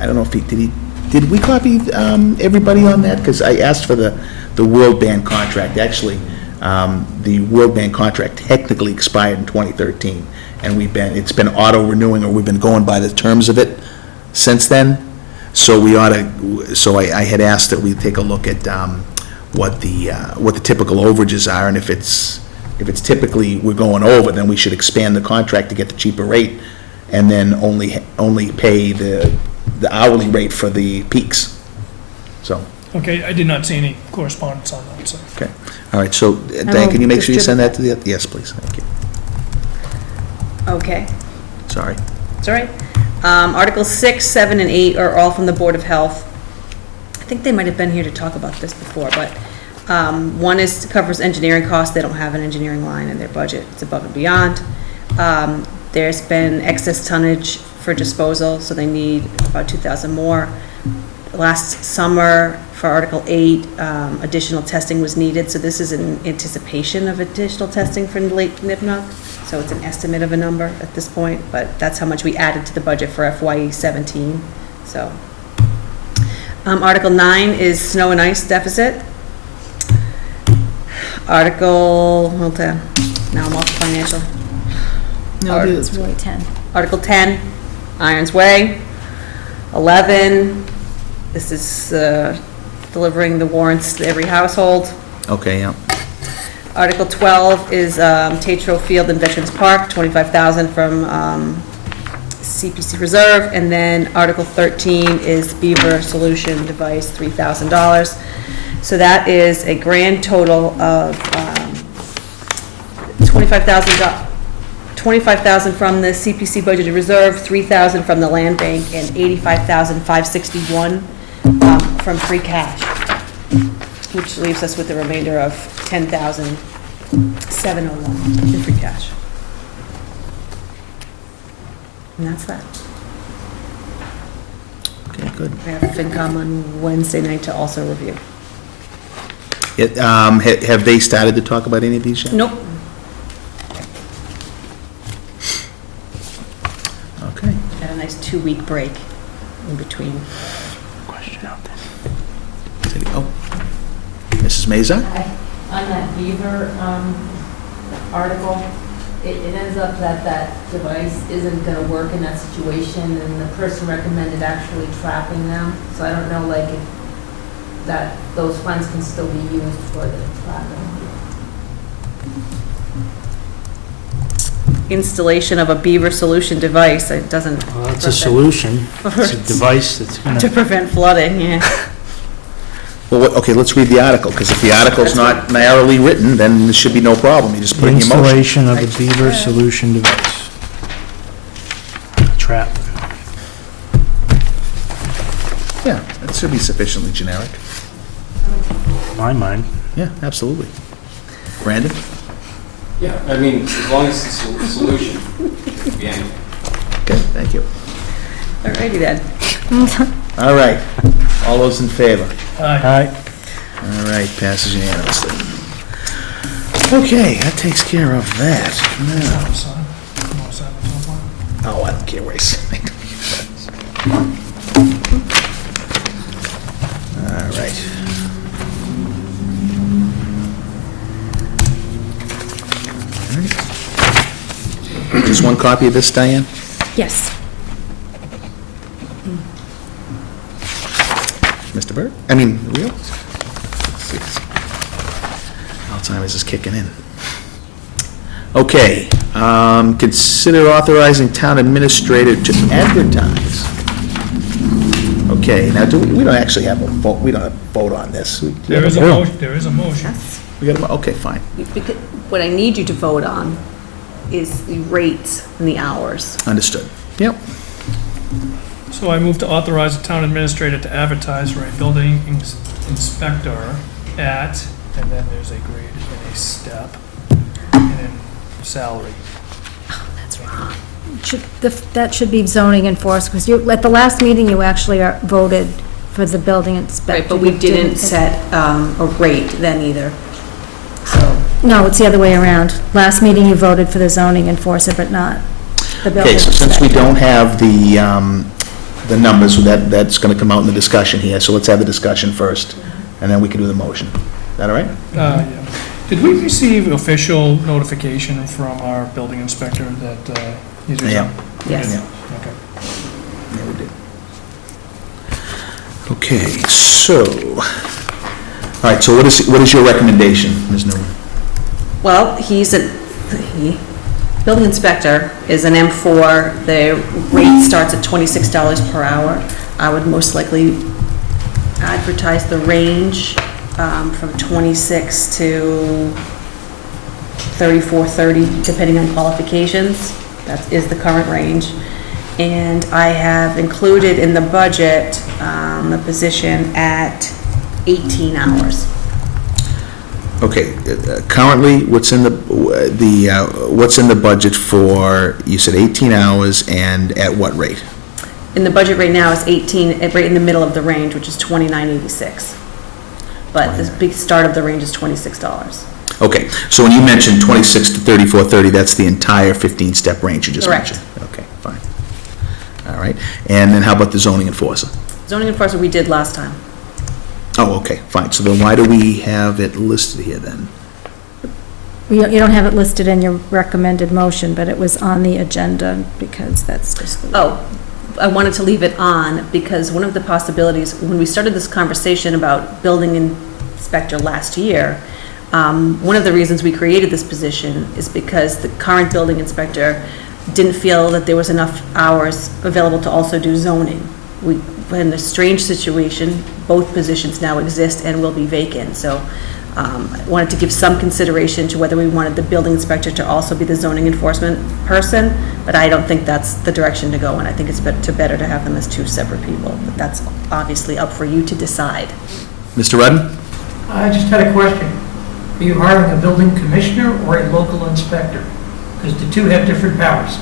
don't know if did we copy everybody on that? Because I asked for the World Band contract. Actually, the World Band contract technically expired in 2013, and it's been auto-renewing, or we've been going by the terms of it since then. So I had asked that we take a look at what the typical overages are, and if it's typically we're going over, then we should expand the contract to get the cheaper rate, and then only pay the hourly rate for the peaks. So, Okay, I did not see any correspondence on that, so. okay, all right, so, Dan, can you make sure you send that to the, yes, please, thank you, Okay, sorry. it's all right. Articles 6, 7, and 8 are all from the Board of Health. I think they might have been here to talk about this before, but one covers engineering costs. They don't have an engineering line in their budget. It's above and beyond. There's been excess tonnage for disposal, so they need about 2,000 more. Last summer, for Article 8, additional testing was needed, so this is in anticipation of additional testing for Lake Nipmuc. So it's an estimate of a number at this point, but that's how much we added to the budget for FY '17, so. Article 9 is snow and ice deficit. Hold on, now I'm off the financial. It's really 10. Article 10, Irons Way. 11, this is delivering the warrants to every household. Okay, yeah, Article 12 is Tatro Field and Veterans Park, $25,000 from CPC Reserve. And then Article 13 is Beaver Solution Device, $3,000. So that is a grand total of $25,000 from the CPC budgeted reserve, $3,000 from the land bank, and $85,561 from free cash, which leaves us with the remainder of $10,701 in free cash. And that's that. okay, good. I have FinCom on Wednesday night to also review. Have they started to talk about any of these yet? Nope. Okay. Had a nice 2-week break in between. Question out there. Oh, Mrs. Mazak? On that Beaver article, it ends up that that device isn't going to work in that situation, and the person recommended actually trapping them. So I don't know, like, if that those funds can still be used for the trapping. Installation of a Beaver Solution device, it doesn't. Well, that's a solution. It's a device that's To gonna, prevent flooding, yeah. Well, okay, let's read the article, because if the article's not narrowly written, then there should be no problem, you just put it in your motion. installation of a Beaver solution device. Trap. Yeah, that should be sufficiently generic. In my mind. Yeah, absolutely. Brandon? Yeah, I mean, as long as it's a solution, it could be anything. Okay, thank you. Alrighty then. All right, all those in favor? Aye. All right, passes unanimously. Okay, that takes care of that. Now, oh, I don't care what I say. All right. Just one copy of this, Diane? Yes. Mr. Burt? I mean, Leo? Alzheimer's is kicking in. Okay, consider authorizing town administrator to advertise. Okay, now we don't actually have a vote, we don't have a vote on this. There is a motion, there is a motion. We got a, okay, fine, Because what I need you to vote on is the rates and the hours. understood. Yep. So I move to authorize the town administrator to advertise for a building inspector at, and then there's a grade and a step, and then salary. That should be zoning enforcement, because you, at the last meeting, you actually voted for the building inspector. Right, but we didn't set a rate then either, so. No, it's the other way around. Last meeting, you voted for the zoning enforcer, but not the building Okay, so inspector. since we don't have the numbers, that's going to come out in the discussion here, so let's have the discussion first, and then we can do the motion. Is that all right? Yeah. Did we receive official notification from our building inspector that he's resigned? Yes. Yeah. Okay. Yeah, we did. Okay, so, all right, so what is your recommendation, Ms. Newman? Well, the building inspector is an M4, the rate starts at $26 per hour. I would most likely advertise the range from 26 to 34, 30, depending on qualifications. That is the current range. And I have included in the budget the position at 18 hours. Okay, currently, what's in the budget for, you said 18 hours, and at what rate? In the budget right now is 18, right in the middle of the range, which is $29.86. But the big start of the range is $26. Okay, so when you mentioned 26 to 34.30, that's the entire 15-step range you just Correct. mentioned? Okay, fine. All right, and then how about the zoning enforcer? Zoning enforcer we did last time. Oh, okay, fine, so then why do we have it listed here then? You don't have it listed in your recommended motion, but it was on the agenda, because that's just. Oh, I wanted to leave it on because one of the possibilities, when we started this conversation about building inspector last year, one of the reasons we created this position is because the current building inspector didn't feel that there was enough hours available to also do zoning. We're in a strange situation. Both positions now exist and will be vacant. So I wanted to give some consideration to whether we wanted the building inspector to also be the zoning enforcement person, but I don't think that's the direction to go in. I think it's better to have them as two separate people, but that's obviously up for you to decide. Mr. Rudden? I just had a question. Are you hiring a building commissioner or a local inspector? Because the two have different powers.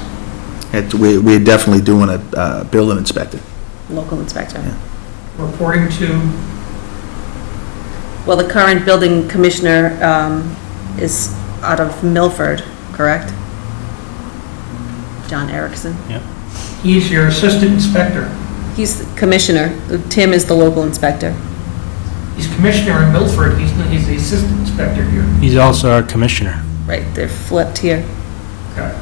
We're definitely doing a building inspector. Local inspector. Yeah. Reporting to, Well, the current building commissioner is out of Milford, correct? John Erickson. he's your assistant inspector. He's the commissioner. Tim is the local inspector. He's commissioner in Milford, he's the assistant inspector here. He's also our commissioner. Right, they're flipped here. Okay.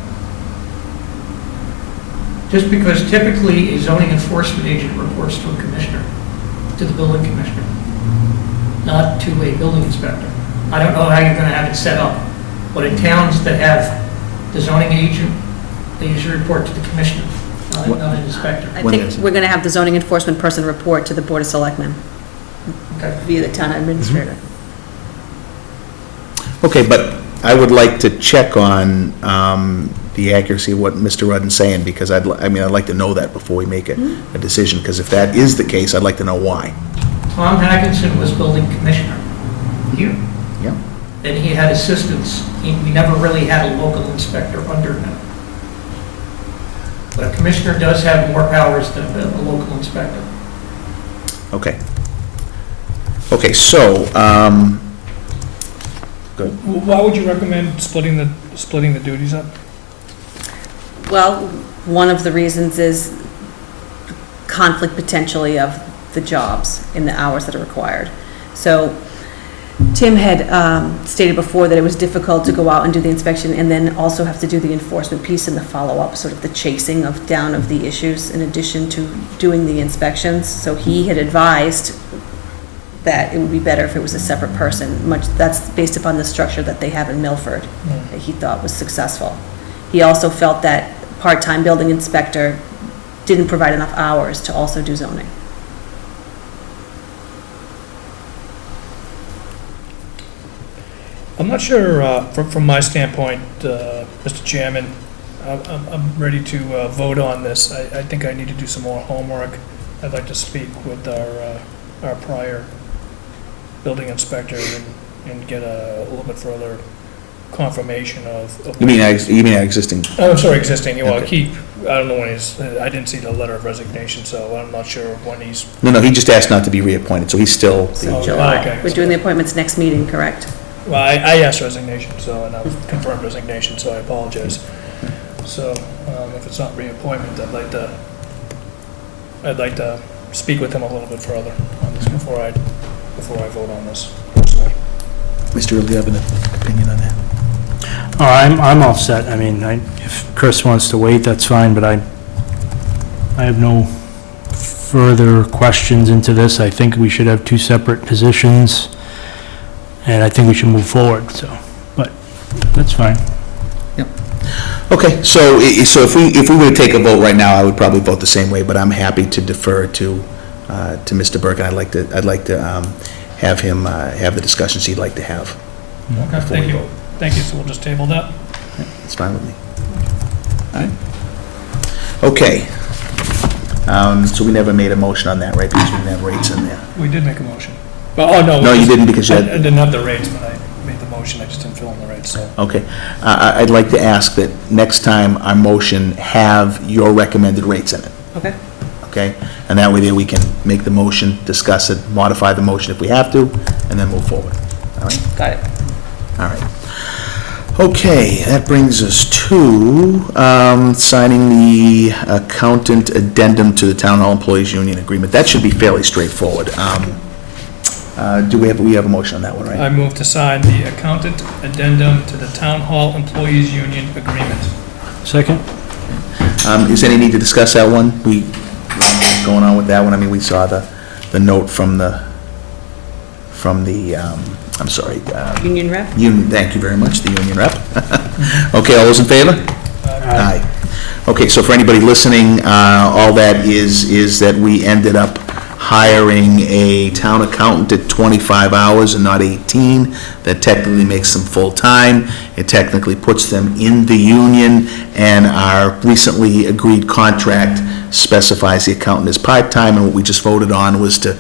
Just because typically a zoning enforcement agent reports to a commissioner, to the building commissioner, not to a building inspector. I don't know how you're gonna have it set up, but in towns that have the zoning agent, they usually report to the commissioner, not an inspector. I When think is it? we're going to have the zoning enforcement person report to the Board of Selectmen Okay. via the town administrator. Okay, but I would like to check on the accuracy of what Mr. Rudden's saying, because I'd like to know that before we make a decision, because if that is the case, I'd like to know why. Tom Hackinson was building commissioner here. Yeah. And he had assistants. We never really had a local inspector under him. But a commissioner does have more powers than a local inspector. Okay. Okay, so, good. Why would you recommend splitting the duties up? Well, one of the reasons is conflict potentially of the jobs in the hours that are required. So Tim had stated before that it was difficult to go out and do the inspection and then also have to do the enforcement piece and the follow-up, sort of the chasing down of the issues in addition to doing the inspections. So he had advised that it would be better if it was a separate person. That's based upon the structure that they have in Milford, that he thought was successful. He also felt that part-time building inspector didn't provide enough hours to also do zoning. I'm not sure, from my standpoint, Mr. Chairman, I'm ready to vote on this. I think I need to do some more homework. I'd like to speak with our prior building inspector and get a little bit further confirmation of. You mean our existing? Oh, I'm sorry, existing, well, Okay. I don't know when I didn't see the letter of resignation, so I'm not sure when he's. No, he just asked not to be reappointed, so he's still. Oh, July. okay. We're doing the appointments next meeting, correct? Well, I asked resignation, and I've confirmed resignation, so I apologize. So, if it's not reappointment, I'd like to speak with him a little bit further on this before I vote on this personally. Mr. Earl, do you have an opinion on that? Oh, I'm all set. I mean, if Chris wants to wait, that's fine, but I have no further questions into this. I think we should have two separate positions, and I think we should move forward, so, but that's fine. Okay, so if we were to take a vote right now, I would probably vote the same way, but I'm happy to defer to Mr. Burke, and I'd like to have him have the discussions he'd like to have. Okay, thank you. Thank you, so we'll just table that? It's fine with me. All right. Okay. So we never made a motion on that, right, because we didn't have rates in there. We did make a motion. Oh, no. No, you didn't, because you I had... didn't have the rates, but I made the motion, I just didn't fill in the rates, so. Okay. I'd like to ask that next time our motion have your recommended rates in it, Okay. okay? And that way there we can make the motion, discuss it, modify the motion if we have to, and then move forward. All right? Got it. All right. Okay, that brings us to signing the accountant addendum to the Town Hall Employees Union Agreement. That should be fairly straightforward. We have a motion on that one, right? I move to sign the accountant addendum to the Town Hall Employees Union Agreement. Second? Is there any need to discuss that one? Going on with that one, I mean, we saw the note from the, I'm sorry. Union rep? Thank you very much, the union rep. Okay, all those in favor? Aye. Okay, so for anybody listening, all that is that we ended up hiring a town accountant at 25 hours and not 18. That technically makes them full-time. It technically puts them in the union, and our recently agreed contract specifies the accountant as part-time, and what we just voted on was to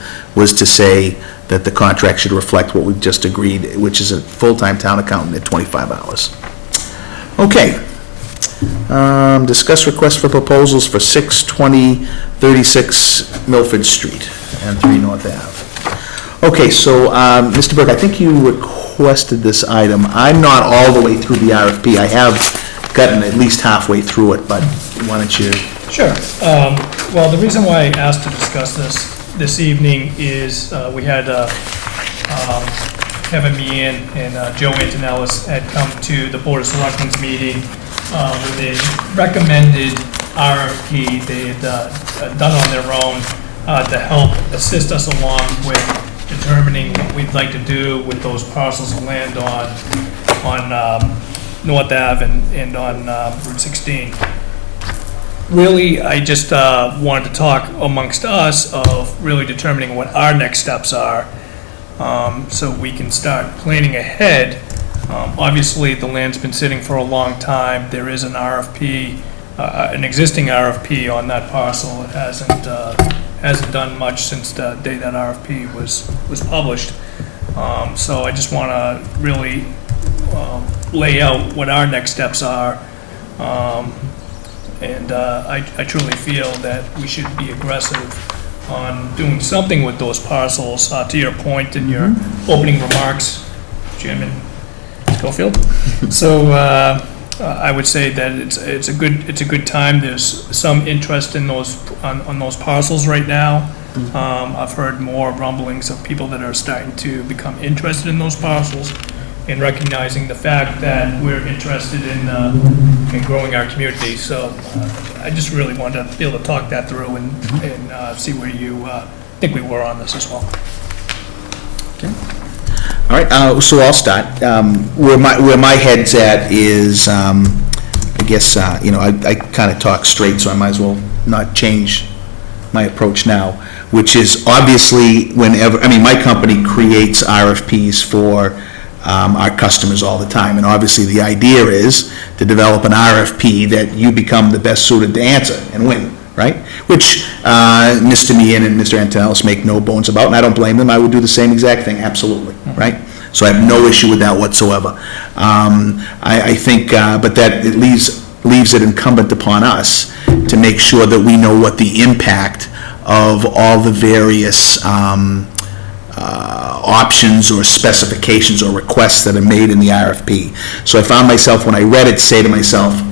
say that the contract should reflect what we've just agreed, which is a full-time town accountant at 25 hours. Okay. Discuss request for proposals for 62036 Milford Street and 3 North Ave. Okay, so, Mr. Burke, I think you requested this item. I'm not all the way through the RFP. I have gotten at least halfway through it, but why don't you... Sure. Well, the reason why I asked to discuss this evening is we had Kevin Meehan and Joe Antonellis had come to the Board of Selectmen's meeting with a recommended RFP they had done on their own to help assist us along with determining what we'd like to do with those parcels of land on North Ave and on Route 16. Really, I just wanted to talk amongst us of really determining what our next steps are, so we can start planning ahead. Obviously, the land's been sitting for a long time. There is an RFP, an existing RFP on that parcel. It hasn't done much since the day that RFP was published. So I just want to really lay out what our next steps are. And I truly feel that we should be aggressive on doing something with those parcels. To your point in your opening remarks, Jim and Schofield. So I would say that it's a good time. There's some interest in those on those parcels right now. I've heard more rumblings of people that are starting to become interested in those parcels, and recognizing the fact that we're interested in growing our community. So I just really wanted to be able to talk that through and see where you think we were on this as well. Okay. All right, so I'll start. Where my head's at is, I guess, I kind of talk straight, so I might as well not change my approach now, which is obviously whenever, my company creates RFPs for our customers all the time. And obviously, the idea is to develop an RFP that you become the best suited to answer and win, right? Which Mr. Meehan and Mr. Antonellis make no bones about, and I don't blame them. I would do the same exact thing, absolutely, right? So I have no issue with that whatsoever. I think, but that it leaves it incumbent upon us to make sure that we know what the impact of all the various options or specifications or requests that are made in the RFP. So I found myself, when I read it, say to myself,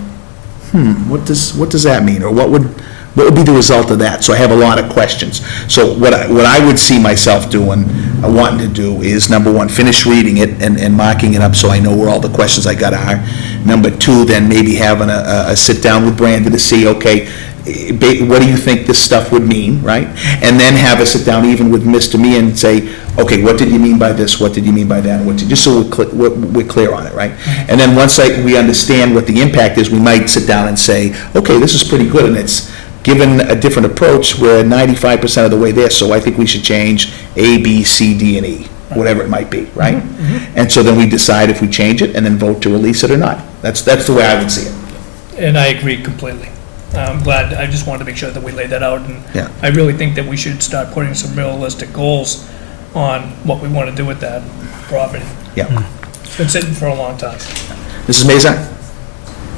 what does that mean? Or what would be the result of that? So I have a lot of questions. So what I would see myself doing, wanting to do, is, number one, finish reading it and marking it up so I know where all the questions I got are. Number two, then maybe having a sit-down with Brandon to see, okay, what do you think this stuff would mean, right? And then have a sit-down even with Mr. Meehan and say, okay, what did you mean by this? What did you mean by that? Just so we're clear on it, right? And then once we understand what the impact is, we might sit down and say, okay, this is pretty good, and it's given a different approach, we're 95% of the way there, so I think we should change A, B, C, D, and E, whatever it might be, right? And so then we decide if we change it and then vote to release it or not. That's the way I would see it. And I agree completely. I'm glad, I just wanted to make sure that we laid that out, and Yeah. I really think that we should start putting some realistic goals on what we want to do with that property. Yeah. It's been sitting for a long time. Mrs. Mazak?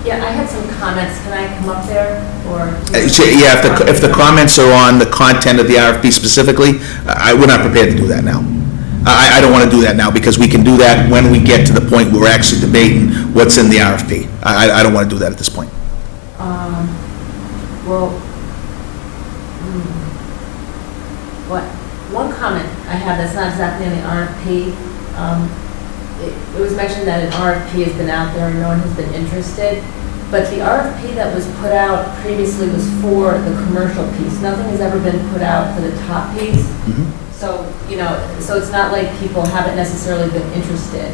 Yeah, I had some comments. Can I come up there, or? Yeah, if the comments are on the content of the RFP specifically, we're not prepared to do that now. I don't want to do that now, because we can do that when we get to the point where we're actually debating what's in the RFP. I don't want to do that at this point. Well, one comment I have that's not exactly in the RFP, it was mentioned that an RFP has been out there and no one has been interested, but the RFP that was put out previously was for the commercial piece. Nothing has ever been put out for the top piece. So, so it's not like people haven't necessarily been interested.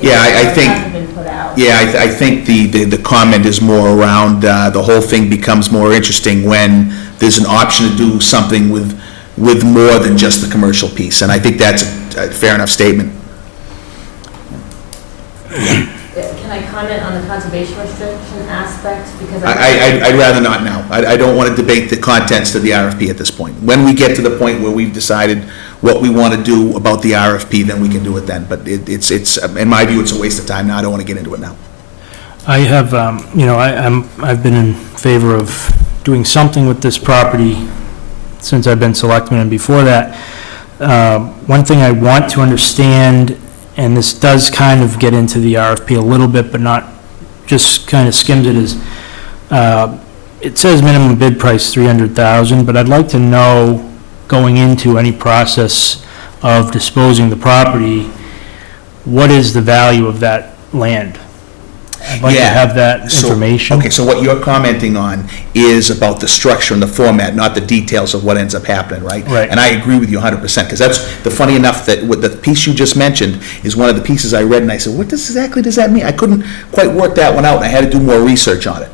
Yeah, I think. Hasn't been put out. Yeah, I think the comment is more around, the whole thing becomes more interesting when there's an option to do something with more than just the commercial piece, and I think that's a fair enough statement. Can I comment on the conservation restriction aspect? Because I'd rather not now. I don't want to debate the contents of the RFP at this point. When we get to the point where we've decided what we want to do about the RFP, then we can do it then. But it's in my view, it's a waste of time now. I don't want to get into it now. I have, I've been in favor of doing something with this property since I've been selectman, and before that. One thing I want to understand, and this does kind of get into the RFP a little bit, but not just kind of skims it, is, it says minimum bid price $300,000, but I'd like to know, going into any process of disposing the property, what is the value of that land? I'd like to have that information. Okay, so what you're commenting on is about the structure and the format, not the details of what ends up happening, right? Right. And I agree with you 100%, because that's the funny enough that with the piece you just mentioned is one of the pieces I read, and I said, what exactly does that mean? I couldn't quite work that one out, and I had to do more research on it.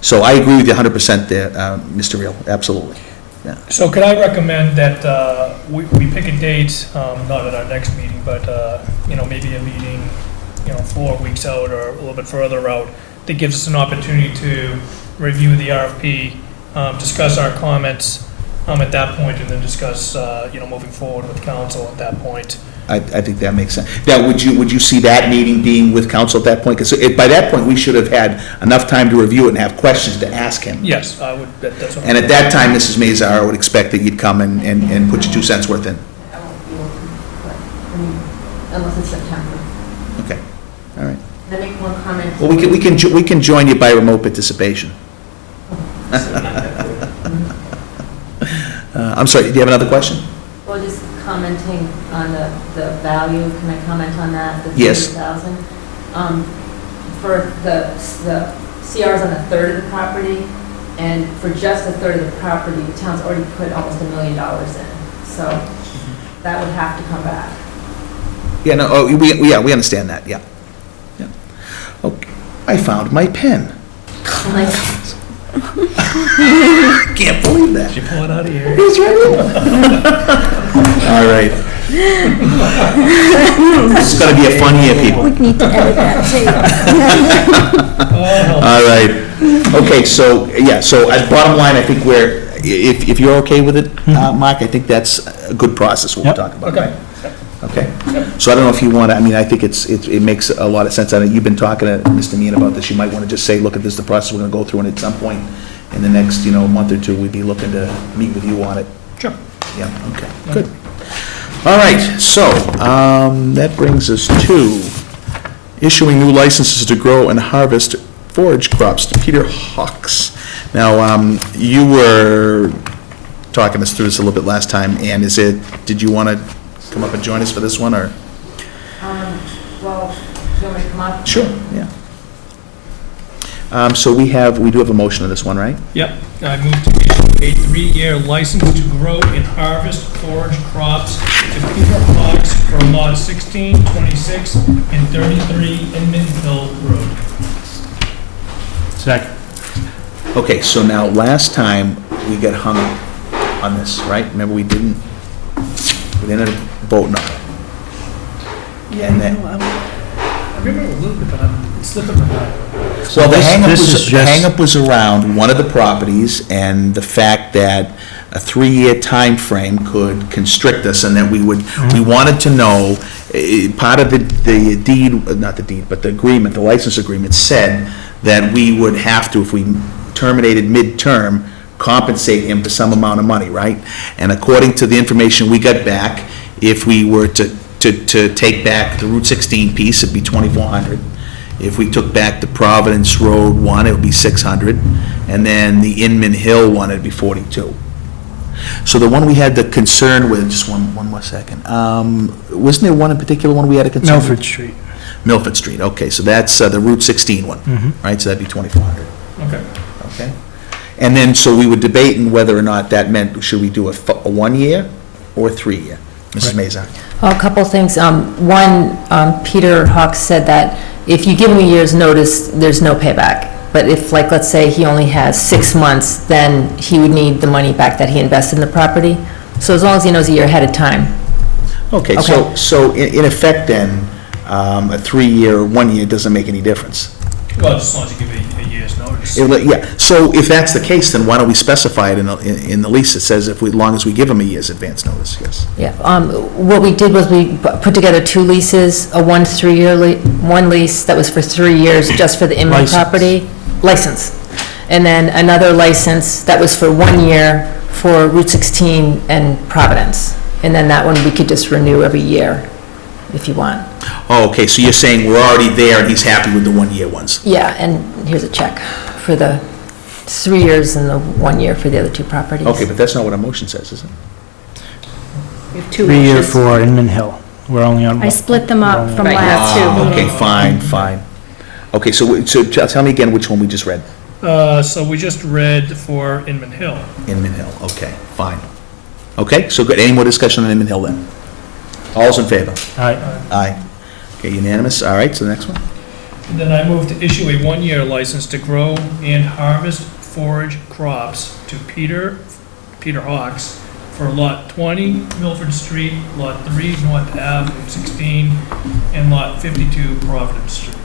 So I agree with you 100% there, Mr. Reel, absolutely. Yeah. So could I recommend that we pick a date, not at our next meeting, but, maybe a meeting, 4 weeks out or a little bit further out, that gives us an opportunity to review the RFP, discuss our comments at that point, and then discuss, moving forward with council at that point. I think that makes sense. Now, would you see that meeting being with council at that point? Because by that point, we should have had enough time to review it and have questions to ask him. Yes, I would, that's what. And at that time, Mrs. Mazar, I would expect that you'd come and put your 2 cents worth in. I won't be able to, but, unless it's September. Okay, all right. Can I make one comment? Well, we can join you by remote participation. I'm sorry, do you have another question? Well, just commenting on the value, can I comment on that? The Yes. 30,000? For the CRs on a third of the property, and for just a third of the property, the town's already put almost $1 million in. So that would have to come back. Yeah, no, we understand that, yeah. Yeah. Okay, I found my pen. Like, Can't believe that. Did you pull it out of here? It's right here. All right. This is gonna be a fun year, people. We need to edit that tape. All right. Okay, so, yeah, so at bottom line, I think if you're okay with it, Mark, I think that's a good process, what we're Yep. talking about. Okay. Okay? So I don't know if you want to, I mean, I think it makes a lot of sense. I know you've been talking to Mr. Meehan about this. You might want to just say, look, this is the process we're going to go through, and at some point in the next, month or two, we'd be looking to meet with you on it. Sure. Yeah, okay, good. All right, so, that brings us to issuing new licenses to grow and harvest forage crops to Peter Hawks. Now, you were talking us through this a little bit last time, and did you want to come up and join us for this one, or? Well, do you want me to come up? Sure, yeah. So we do have a motion on this one, right? Yep, I move to issue a 3-year license to grow and harvest forage crops to Peter Hawks for lot 16, 26, and 33 Inman Hill Road. Second. Okay, so now, last time, we got hung up on this, right? Remember, we didn't end up voting on it. And then, I remember a little bit, but I'm slipping my mind. well, the this is just- hang-up was around one of the properties and the fact that a 3-year time frame could constrict us, and that we wanted to know, part of the deed, not the deed, but the agreement, the license agreement said that we would have to, if we terminated mid-term, compensate him for some amount of money, right? And according to the information we got back, if we were to take back the Route 16 piece, it'd be $2,400. If we took back the Providence Road one, it would be $600. And then the Inman Hill one, it'd be $42. So the one we had the concern with, just one more second, wasn't there one in particular one we had a concern with? Milford Street. Milford Street, okay, so that's the Route 16 one, right? So that'd be $2,400. Okay. Okay. And then, so we were debating whether or not that meant, should we do a 1-year or a 3-year? Mrs. Mazak? A couple things. One, Peter Hawks said that if you give him a year's notice, there's no payback. But if, like, let's say he only has 6 months, then he would need the money back that he invested in the property. So as long as he knows a year ahead of time. Okay, so in effect then, a 3-year or 1-year doesn't make any difference? Well, just as long as you give a year's notice. Yeah, so if that's the case, then why don't we specify it in the lease? It says as long as we give them a year's advance notice, yes. Yeah. What we did was we put together 2 leases, one lease that was for 3 years just for the Inman License. property, license. And then another license that was for 1 year for Route 16 and Providence. And then that one we could just renew every year if you want. Oh, okay, so you're saying we're already there and he's happy with the 1-year ones? Yeah, and here's a check for the 3 years and the 1 year for the other 2 properties. Okay, but that's not what our motion says, is it? We have 2 3-year leases. for Inman Hill. We're only on. I split them up from Right. last Okay, meeting. fine. Okay, so tell me again which one we just read. So we just read for Inman Hill. Inman Hill, okay, fine. Okay, so good, any more discussion on Inman Hill then? All's in favor? All right. Aye. Okay, unanimous, all right, so the next one? And then I move to issue a 1-year license to grow and harvest forage crops to Peter Hawks for Lot 20 Milford Street, Lot 3 North Ave, Route 16, and Lot 52 Providence Street.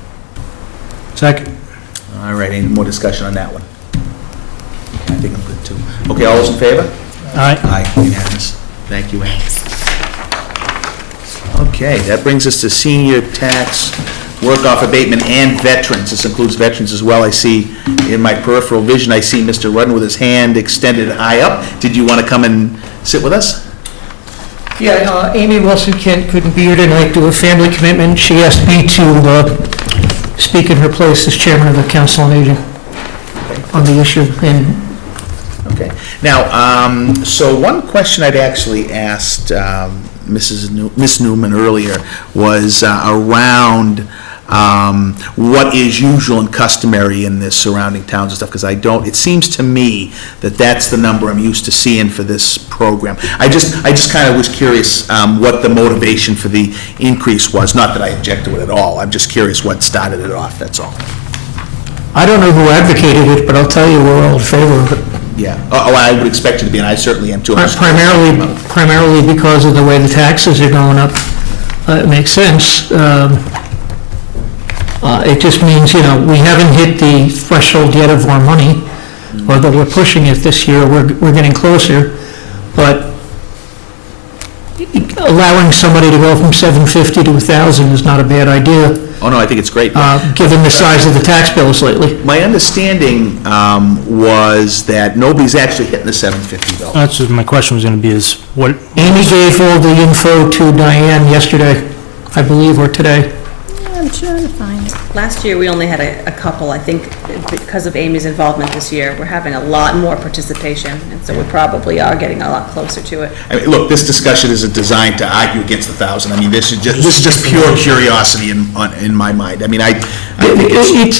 Second. All right, any more discussion on that one? I think I'm good too. Okay, all those in favor? All right. Aye, unanimous. Thank you, Ann. Okay, that brings us to senior tax work-off abatement and veterans. This includes veterans as well. I see in my peripheral vision, I see Mr. Rudden with his hand extended high up. Did you want to come and sit with us? Yeah, Amy Wilson Kent couldn't be here tonight due to a family commitment. She asked me to speak in her place as chairman of the council on aging on the issue. And Okay. Now, so one question I'd actually asked Miss Newman earlier was around what is usual and customary in the surrounding towns and stuff, because it seems to me that that's the number I'm used to seeing for this program. I just kind of was curious what the motivation for the increase was. Not that I object to it at all. I'm just curious what started it off, that's all. I don't know who advocated it, but I'll tell you, we're all in favor of it. Yeah. Oh, I would expect you to be, and I certainly am too. Primarily because of the way the taxes are going up. It makes sense. It just means, we haven't hit the threshold yet of our money, although we're pushing it this year, we're getting closer. But allowing somebody to go from 750 to 1,000 is not a bad idea, Oh, no, I think it's great. given the size of the tax bills lately. My understanding was that nobody's actually hitting the 750 though. That's what my question was gonna be, is what, Amy gave all the info to Diane yesterday, I believe, or today. I'm trying to find it. Last year, we only had a couple. I think because of Amy's involvement this year, we're having a lot more participation, and so we probably are getting a lot closer to it. I mean, look, this discussion isn't designed to argue against the 1,000. I mean, this is just pure curiosity in my mind. I mean, I think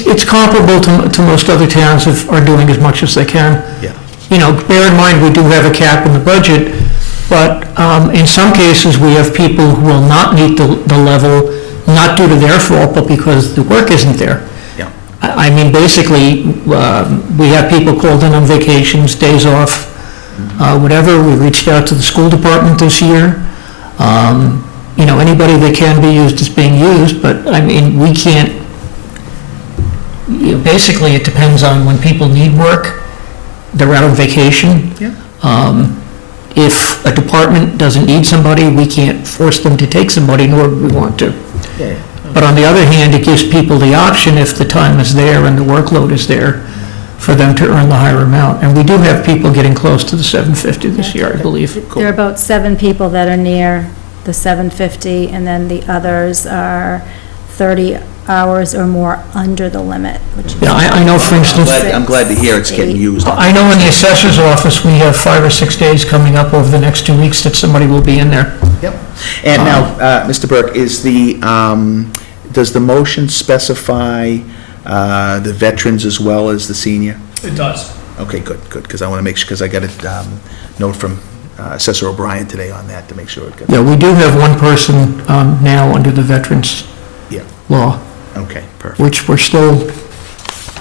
It's comparable to most other towns are doing as much as they can. Yeah. Bear in mind, we do have a cap in the budget, but in some cases, we have people who will not meet the level, not due to their fault, but because the work isn't there. Yeah. I mean, basically, we have people called in on vacations, days off, whatever. We reached out to the school department this year. Anybody that can be used is being used, but I mean, we can't, basically, it depends on when people need work, they're out on vacation. Yeah. If a department doesn't need somebody, we can't force them to take somebody, nor do we want to. Yeah. But on the other hand, it gives people the option, if the time is there and the workload is there, for them to earn the higher amount. And we do have people getting close to the 750 this year, I believe. There are about 7 people that are near the 750, and then the others are 30 hours or more under the limit, which is... Yeah, I know, for instance... I'm glad to hear it's getting used. I know in the assessor's office, we have 5 or 6 days coming up over the next 2 weeks that somebody will be in there. Yep. And now, Mr. Burke, does the motion specify the veterans as well as the senior? It does. Okay, good, because I want to make sure, because I got a note from Assessor O'Brien today on that to make sure it got... Yeah, we do have one person now under the veterans Yeah. law, Okay, perfect. which we're still,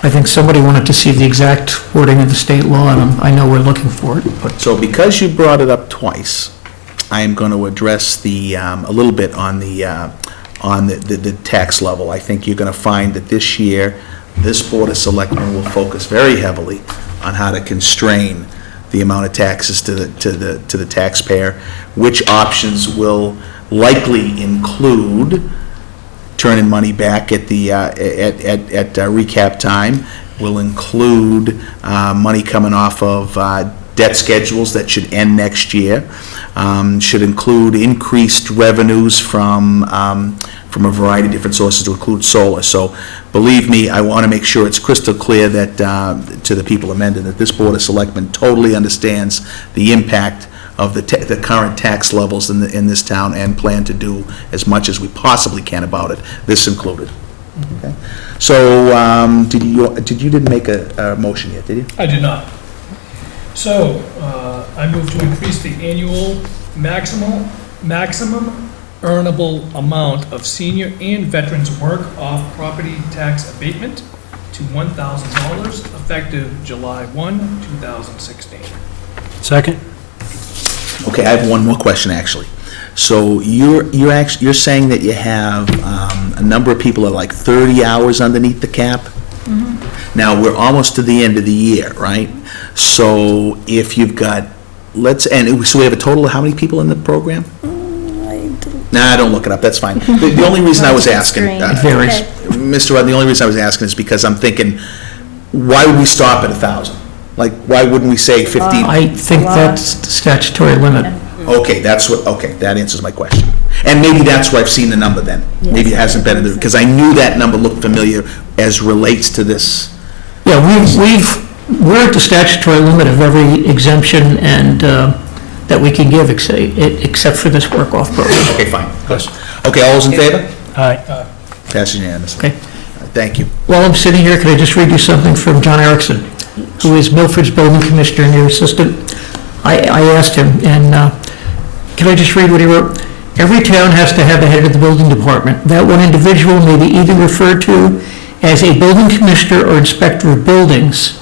I think somebody wanted to see the exact wording of the state law, and I know we're looking for it, but... So because you brought it up twice, I am going to address a little bit on the tax level. I think you're going to find that this year, this Board of Selectmen will focus very heavily on how to constrain the amount of taxes to the taxpayer, which options will likely include turning money back at the at recap time, will include money coming off of debt schedules that should end next year, should include increased revenues from a variety of different sources, to include solar. So believe me, I want to make sure it's crystal clear that to the people of Mendon, that this Board of Selectmen totally understands the impact of the current tax levels in this town, and plan to do as much as we possibly can about it, this included. Okay. So, didn't make a motion yet, did you? I did not. So, I move to increase the annual maximum earnable amount of senior and veterans work-off property tax abatement to $1,000 effective July 1, 2016. second? Okay, I have one more question, actually. So you're saying that you have a number of people at like 30 hours underneath the cap? Now, we're almost to the end of the year, right? So if you've got, so we have a total of how many people in the program? Nah, don't look it up, that's fine. The only reason I was asking, varies. Mr. Rudd, the only reason I was asking is because I'm thinking, why would we stop at 1,000? Like, why wouldn't we say 15? I think that's the statutory limit. Okay, that answers my question. And maybe that's where I've seen the number then. Maybe it hasn't been, because I knew that number looked familiar as relates to this. Yeah, we're at the statutory limit of every exemption and, that we can give, except for this work-off program. Okay, fine. Okay, all those in favor? Aye. Passes unanimously. Okay. Thank you. While I'm sitting here, could I just read you something from John Erickson, who is Milford's building commissioner and your assistant? I asked him, and can I just read what he wrote? Every town has to have a head of the building department. That one individual may be either referred to as a building commissioner or inspector of buildings,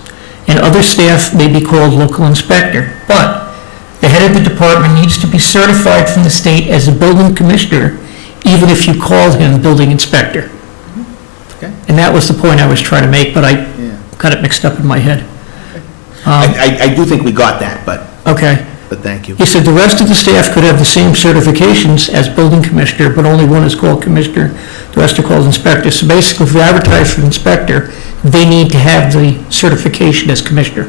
and other staff may be called local inspector. But the head of the department needs to be certified from the state as a building commissioner, even if you call him building inspector. Okay. And that was the point I was trying to make, but I got it mixed up in my head. I do think we got that, but Okay. thank you. He said the rest of the staff could have the same certifications as building commissioner, but only one is called commissioner, the rest are called inspector. So basically, if we advertise for inspector, they need to have the certification as commissioner.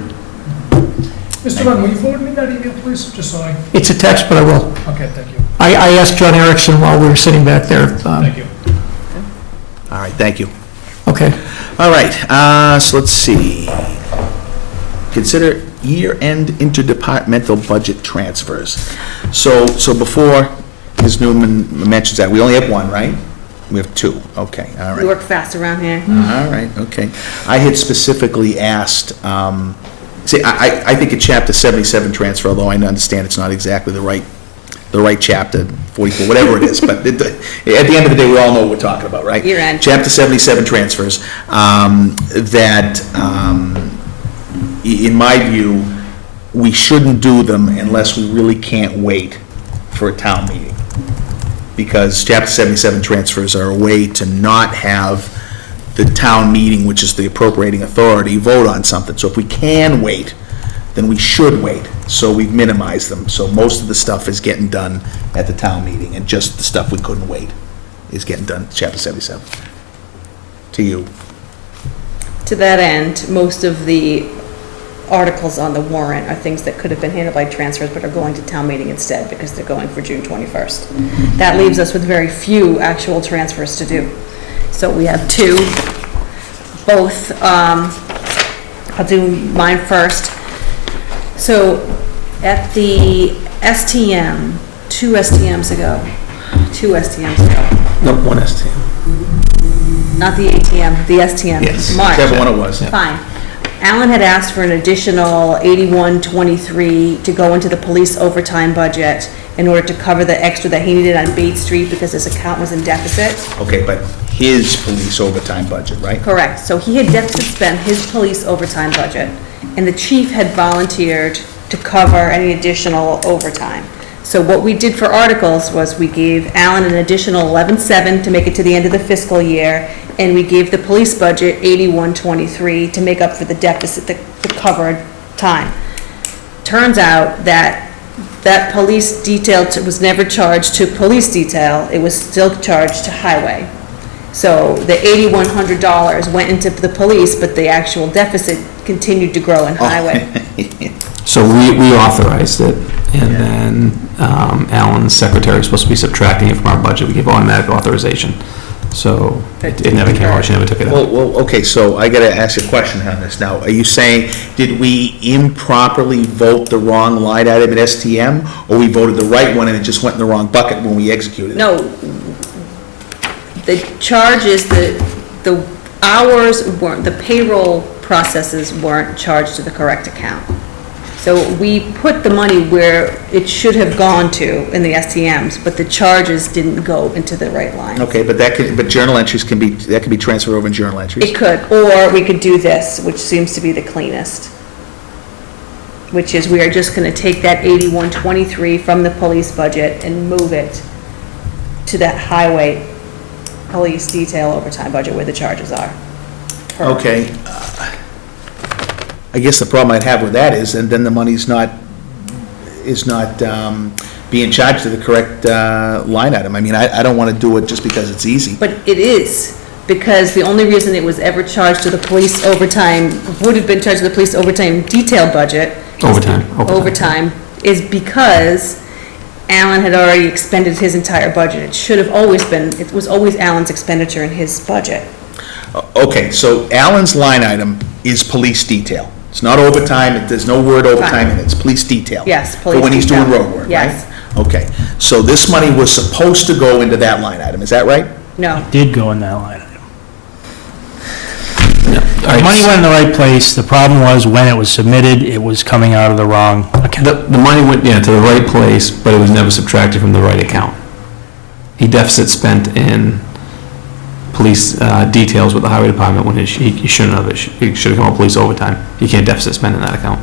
Mr. Dunn, will you forward me that email, please, just so I, It's a text, but I will. okay, thank you. I asked John Erickson while we were sitting back there. Thank you. All right, thank you. Okay. All right, so let's see. Consider year-end interdepartmental budget transfers. So before Ms. Newman mentions that, we only have one, right? We have two, okay, all We right. work fast around here. All right, okay. I had specifically asked, see, I think a Chapter 77 transfer, although I understand it's not exactly the right chapter, 44, whatever it is, but at the end of the day, we all know what we're talking about, right? Year end. Chapter 77 transfers, that, in my view, we shouldn't do them unless we really can't wait for a town meeting. Because Chapter 77 transfers are a way to not have the town meeting, which is the appropriating authority, vote on something. So if we can wait, then we should wait. So we've minimized them. So most of the stuff is getting done at the town meeting, and just the stuff we couldn't wait is getting done, Chapter 77. To you. To that end, most of the articles on the warrant are things that could have been handled by transfers but are going to town meeting instead because they're going for June 21st. That leaves us with very few actual transfers to do. So we have two, both, I'll do mine first. So at the STM, two STMs ago, No, one STM. not the ATM, the STM, Yes, March. whichever one it was. Fine. Alan had asked for an additional 8123 to go into the police overtime budget in order to cover the extra that he needed on Bates Street because his account was in deficit. Okay, but his police overtime budget, right? Correct. So he had deficit spent his police overtime budget, and the chief had volunteered to cover any additional overtime. So what we did for articles was we gave Alan an additional 11.7 to make it to the end of the fiscal year, and we gave the police budget 8123 to make up for the deficit, the covered time. Turns out that that police detail was never charged to police detail, it was still charged to highway. So the $8,100 went into the police, but the actual deficit continued to grow in highway. So we authorized it, and then Alan's secretary was supposed to be subtracting it from our budget. We gave automatic authorization. So it never came out, she never took it out. Well, okay, so I gotta ask a question on this now. Are you saying, did we improperly vote the wrong line item at STM, or we voted the right one and it just went in the wrong bucket when we executed it? No, the charges, the hours weren't, the payroll processes weren't charged to the correct account. So we put the money where it should have gone to in the STMs, but the charges didn't go into the right line. Okay, but journal entries can be transferred over in journal entries? It could, or we could do this, which seems to be the cleanest, which is we are just gonna take that 8123 from the police budget and move it to that highway police detail overtime budget where the charges are. Okay. I guess the problem I'd have with that is, and then the money's not being charged to the correct line item. I mean, I don't want to do it just because it's easy. But it is, because the only reason it was ever charged to the police overtime, would have been charged to the police overtime detail budget. Overtime is because Alan had already expended his entire budget. It should have always been, it was always Alan's expenditure in his budget. Okay, so Alan's line item is police detail. It's not overtime, there's no word overtime in it, it's police detail. Yes, For police when he's doing detail. road work, right? Yes. Okay, so this money was supposed to go into that line item, is that right? No. Did go in that line item. The money went in the right place. The problem was when it was submitted, it was coming out of the wrong account. The money went, to the right place, but it was never subtracted from the right account. He deficit spent in police details with the highway department when he shouldn't have. He should have come up with police overtime. You can't deficit spend in that account.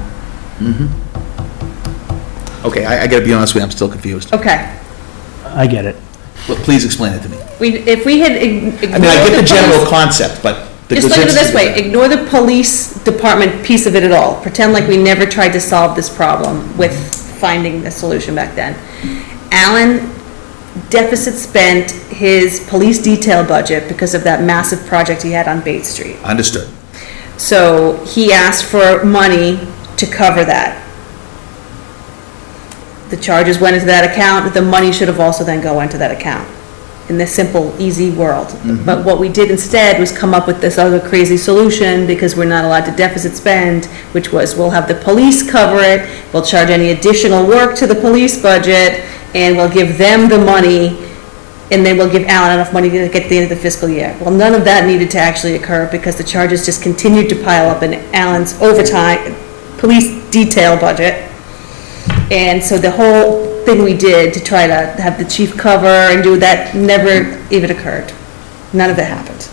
Okay, I gotta be honest with you, I'm still confused. Okay. I get it. Well, please explain it to me. If we had ignored I mean, I get the police- general concept, but. Just look at it this way, ignore the police department piece of it at all. Pretend like we never tried to solve this problem with finding the solution back then. Alan deficit spent his police detail budget because of that massive project he had on Bates Street. Understood. So he asked for money to cover that. The charges went into that account, the money should have also then go into that account, in this simple, easy world. But what we did instead was come up with this other crazy solution, because we're not allowed to deficit spend, which was, we'll have the police cover it, we'll charge any additional work to the police budget, and we'll give them the money, and then we'll give Alan enough money to get to the end of the fiscal year. Well, none of that needed to actually occur, because the charges just continued to pile up in Alan's overtime, police detail budget. And so the whole thing we did to try to have the chief cover and do that never even occurred. None of it happened.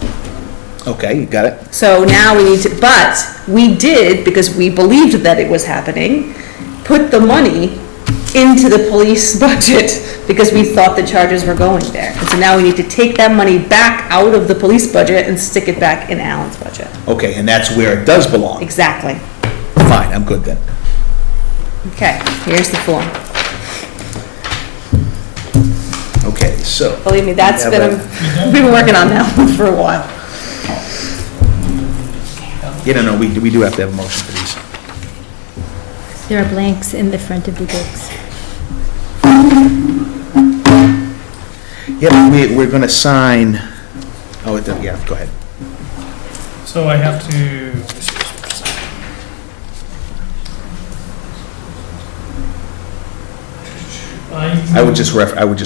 Okay, you got it. So now we need to, but we did, because we believed that it was happening, put the money into the police budget because we thought the charges were going there. And so now we need to take that money back out of the police budget and stick it back in Alan's budget. Okay, and that's where it does belong. Exactly. Fine, I'm good then. Okay, here's the form. Okay, so. Believe me, that's been, we've been working on that one for a while. No, we do have to have a motion for these. There are blanks in the front of the books. Yeah, but we're gonna sign, yeah, go ahead. So I have to, I would just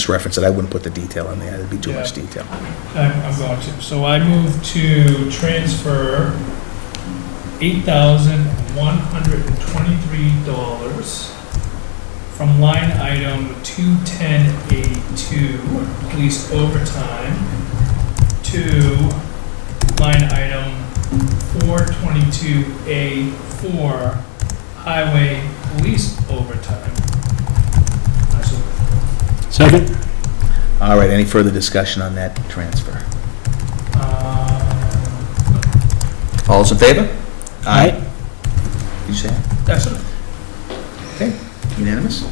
reference it, I wouldn't put the detail in there, it'd be too much Yeah. detail. I'm going to. So I move to transfer $8,123 from line item 210A2, police overtime, to line item 422A4, highway police overtime. Second? All right, any further discussion on that transfer? All those in favor? Aye. Did you say aye? That's it. Okay, unanimous?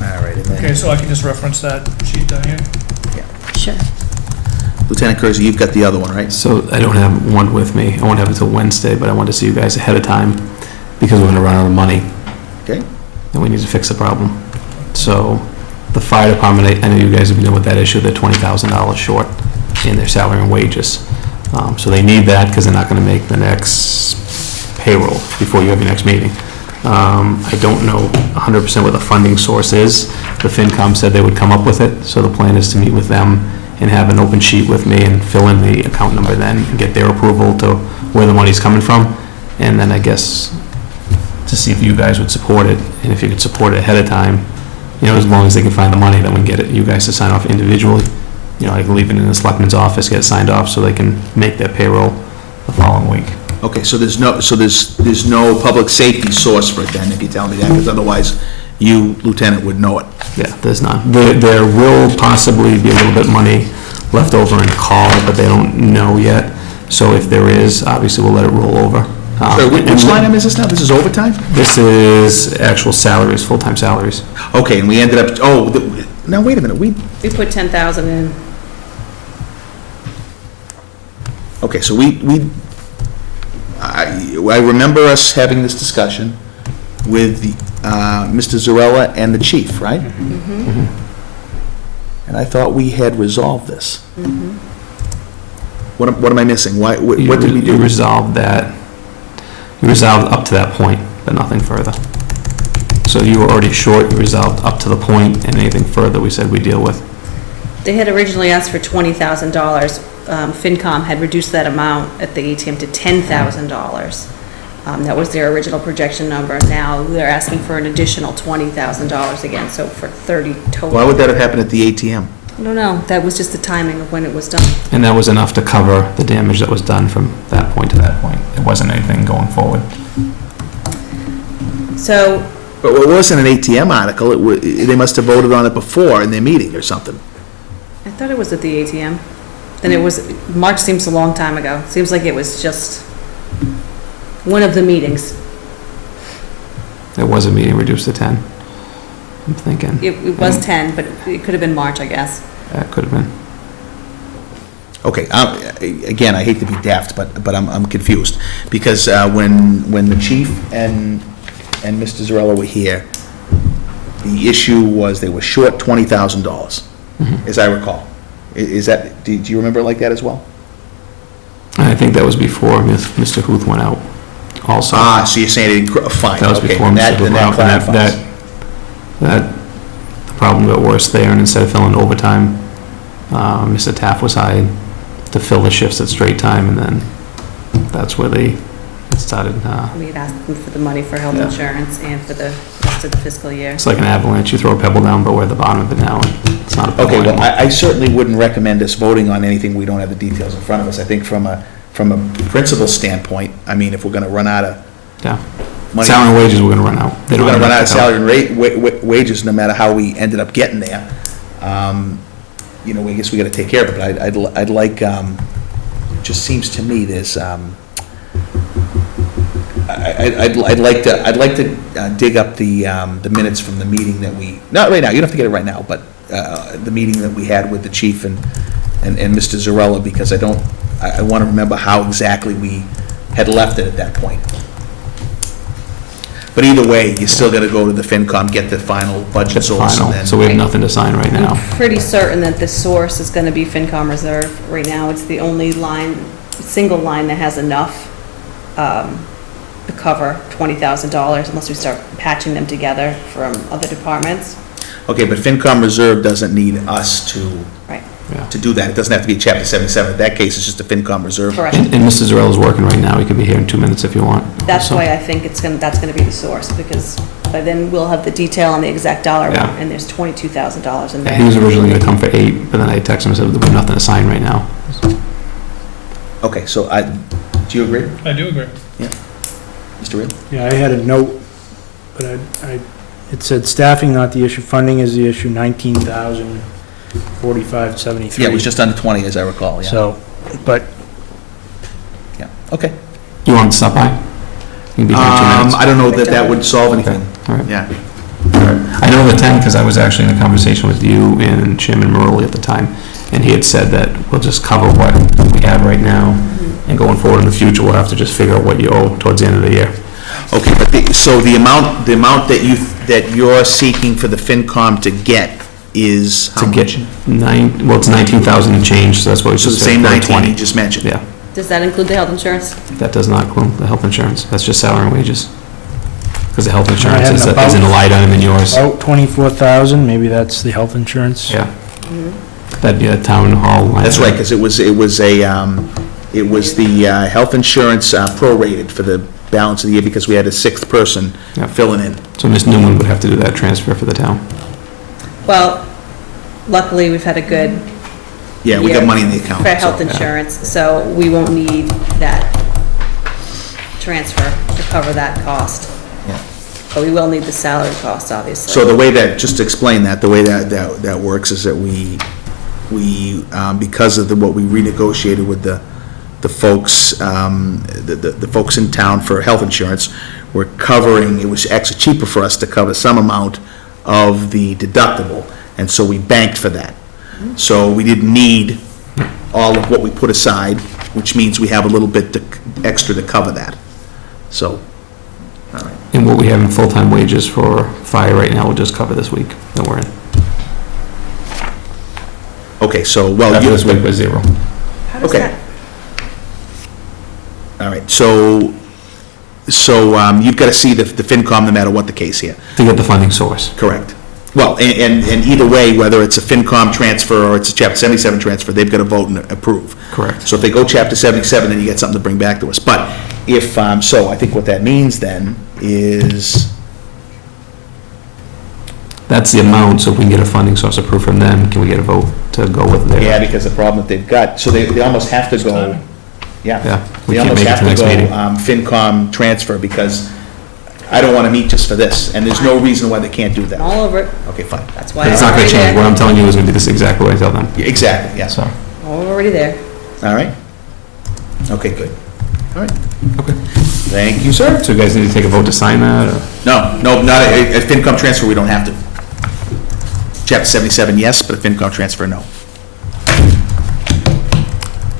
All right, and Okay, then, so I can just reference that sheet down here? Sure. Lieutenant Kersey, you've got the other one, right? So I don't have one with me. I won't have it until Wednesday, but I wanted to see you guys ahead of time because we're going to run out of money. Okay. And we need to fix the problem. So the fire department, I know you guys have been dealing with that issue, they're $20,000 short in their salary and wages. So they need that because they're not going to make the next payroll before you have your next meeting. I don't know 100% what the funding source is. The FinCom said they would come up with it, so the plan is to meet with them and have an open sheet with me and fill in the account number then and get their approval to where the money's coming from. And then I guess to see if you guys would support it, and if you could support it ahead of time, as long as they can find the money, then we can get it, you guys to sign off individually. I can leave it in the selectman's office, get it signed off, so they can make their payroll the following week. Okay, so there's no public safety source for it then, if you tell me that, because otherwise you, Lieutenant, would know it. Yeah, there's none. There will possibly be a little bit of money left over in call, but they don't know yet. So if there is, obviously we'll let it roll over. So which line item is this now? This is overtime? This is actual salaries, full-time salaries. Okay, and we ended up, now wait a minute, We put 10,000 in. okay, so I remember us having this discussion with Mr. Zarella and the chief, right? Mm-hmm. And I thought we had resolved this. What am I missing? What did we do? You resolved that. You resolved up to that point, but nothing further. So you were already short, you resolved up to the point, and anything further we said we deal with. They had originally asked for $20,000. FinCom had reduced that amount at the ATM to $10,000. That was their original projection number. Now they're asking for an additional $20,000 again, so for 30 total. Why would that have happened at the ATM? I don't know, that was just the timing of when it was done. And that was enough to cover the damage that was done from that point to that point. It wasn't anything going forward. So, But it wasn't an ATM article, they must have voted on it before in their meeting or something. I thought it was at the ATM. Then it was, March seems a long time ago. Seems like it was just one of the meetings. There was a meeting reduced to 10. I'm thinking. It was 10, but it could have been March, I guess. That could have been. Okay, again, I hate to be daft, but I'm confused, because when the chief and Mr. Zarella were here, the issue was they were short $20,000, as I recall. Is that, do you remember it like that as well? I think that was before Mr. Huth went out also. So you're saying fine. That was okay, before then Mr. Huth then went out. And clarifies. that the problem got worse there, and instead of filling overtime, Mr. Taft was hired to fill the shifts at straight time, and then that's where they started. We had asked them for the money for health Yeah. insurance and for the rest of the fiscal year. It's like an avalanche. You throw a pebble down, but we're at the bottom of it now, and it's not a pebble Okay, well, anymore. I certainly wouldn't recommend us voting on anything we don't have the details in front of us. I think from a principal standpoint, I mean, if we're gonna run out of Yeah. money. Salary and wages, we're gonna run out. They We're don't gonna run have out of to help. salary and wages, no matter how we ended up getting there. You know, I guess we gotta take care of it, but I'd like, it just seems to me there's, I'd like to dig up the minutes from the meeting that we, not right now, you don't have to get it right now, but the meeting that we had with the chief and Mr. Zarella, because I want to remember how exactly we had left it at that point. But either way, you still gotta go to the FinCom, get the final budget It's source, and final, then. so we have nothing to sign right now. I'm pretty certain that the source is gonna be FinCom reserve. Right now, it's the only line, single line that has enough to cover $20,000 unless we start patching them together from other departments. Okay, but FinCom reserve doesn't need us to. Right. Yeah. To do that. It doesn't have to be Chapter 77. In that case, it's just a FinCom reserve. Correct. And Mr. Zarella is working right now. He could be here in 2 minutes if you want. That's So- why I think that's gonna be the source, because by then we'll have the detail on the exact dollar amount, Yeah. and there's $22,000 in Yeah, there. he was originally gonna come for 8, but then I texted him and said, we have nothing to sign right now. Okay, so do you agree, I do agree. Mr. Reed? Yeah, I had a note, but it said staffing not the issue, funding is the issue, 19,045.73. Yeah, it was just under 20, as I recall, yeah. So, but Yeah, okay. You want him to stop by? He can be here in 2 minutes. I don't know that that would solve anything. All right. Yeah. I know the 10 because I was actually in a conversation with you and Chairman Maroli at the time, and he had said that we'll just cover what we have right now, and going forward in the future, we'll have to just figure out what you owe towards the end of the year. Okay, but so the amount that you're seeking for the FinCom to get is how To much? get it's 19,000 and change, so that's what we So just the said. same for 19 you 20. just mentioned? Yeah, Does that include the health insurance? that does not include the health insurance. That's just salary and wages. Because the health had insurance is about- in a light item in yours. about 24,000, maybe that's the health insurance. Yeah. That'd be a town hall line. That's right, because it was the health insurance prorated for the balance of the year because we had a sixth person Yeah. filling in. So Ms. Newman would have to do that transfer for the town. Well, luckily, we've had a good Yeah, we got year money in the account. for so- health insurance, so we won't need that transfer to cover that cost. Yeah. But we will need the salary cost, obviously. So the way that, just to explain that, the way that works is that we, because of what we renegotiated with the folks, the folks in town for health insurance, we're covering, it was actually cheaper for us to cover some amount of the deductible, and so we banked for that. So we didn't need all of what we put aside, which means we have a little bit extra to cover that. So, all right. And what we have in full-time wages for fire right now will just cover this week that we're in. Okay, so, well, After you, this week was 0. How does okay. that- all right, so you've got to see the FinCom no matter what the case here. To get the funding source. Correct. Well, and either way, whether it's a FinCom transfer or it's a Chapter 77 transfer, they've got to vote and approve. Correct. So if they go Chapter 77, then you get something to bring back to us. But if, so I think what that means then is, That's the amount, so if we can get a funding source approved from them, can we get a vote to go with their? Yeah, because the problem that they've got, so they almost have to go, Yeah, we they can't almost make it have to the to next go meeting. FinCom transfer, because I don't want to meet just for this, and there's no reason why they can't do I'm that. all over it. Okay, fine. That's why But it's I'm not gonna already change, what there. I'm telling you is gonna be this exact way I tell them. Yeah, exactly, yes. So, I'm already there. All right? Okay, good. All right. okay. Thank you, sir. So you guys need to take a vote to sign that, or? No, not a FinCom transfer, we don't have to. Chapter 77, yes, but a FinCom transfer, no.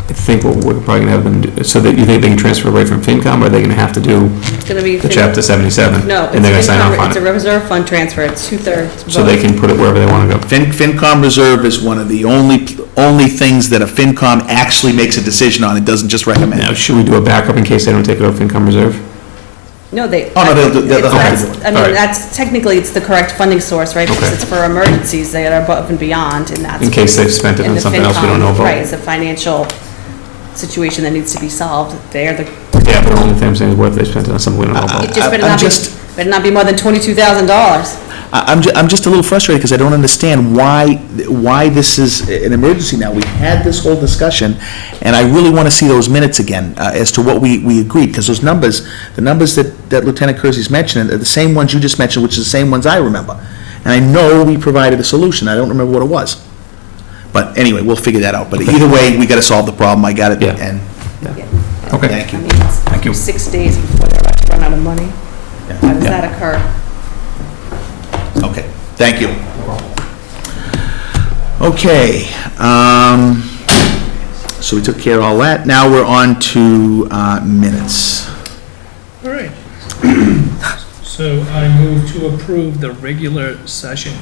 I think what we're probably gonna have them do, so that you think they can transfer away from FinCom, or are they gonna have to do It's gonna be. the chapter 77? No, And they're gonna it's sign off on it's a it? reserve fund transfer, it's 2/3. So they can put it wherever they wanna go? FinCom reserve is one of the only things that a FinCom actually makes a decision on, it doesn't just recommend. Now, should we do a backup in case they don't take it out of FinCom reserve? No, they. Oh, no, they'll it's- have to that's- do it. I All mean, right. that's, technically, it's the correct funding source, right? Because Okay. it's for emergencies that are above and beyond, and that's. In case they've spent it in on the something else we don't know FinCom, about. Right, it's a financial situation that needs to be solved. They're the, Yeah, but the only thing I'm saying is what if they spent it on something we don't know about? it just better I'm not be, just- better not be more than $22,000. I'm just a little frustrated because I don't understand why this is an emergency now. We had this whole discussion, and I really want to see those minutes again as to what we agreed, because those numbers, the numbers that Lieutenant Kersey's mentioned are the same ones you just mentioned, which is the same ones I remember. And I know we provided a solution. I don't remember what it was. But anyway, we'll figure that out. But either way, we got to solve the problem. I got it, Yeah. and Okay. thank I you. mean, it's Thank you. 6 days before they're about to run out of money. How does Yeah. that occur? Okay, thank you. Okay, so we took care of all that. Now we're on to minutes. All right. So I move to approve the regular session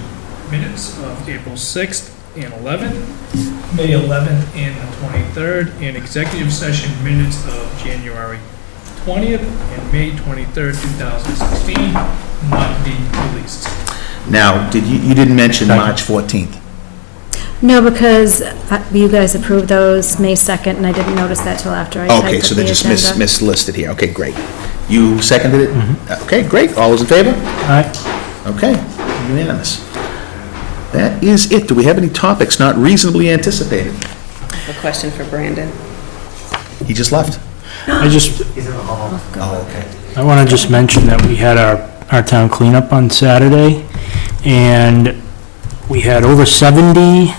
minutes of April 6th and 11th, May 11th and the 23rd, and executive session minutes of January 20th and May 23rd, 2016, not be released. Now, you didn't mention March 14th? No, because you guys approved those May 2nd, and I didn't notice that till after I typed Okay, up so the they're just agenda. mislisted here. Okay, great. You seconded it? Okay, great. All those in favor? Aye. Okay, unanimous. That is it. Do we have any topics not reasonably anticipated? I have a question for Brandon. He just left. I just, Oh, okay. I want to just mention that we had our town cleanup on Saturday, and we had over 70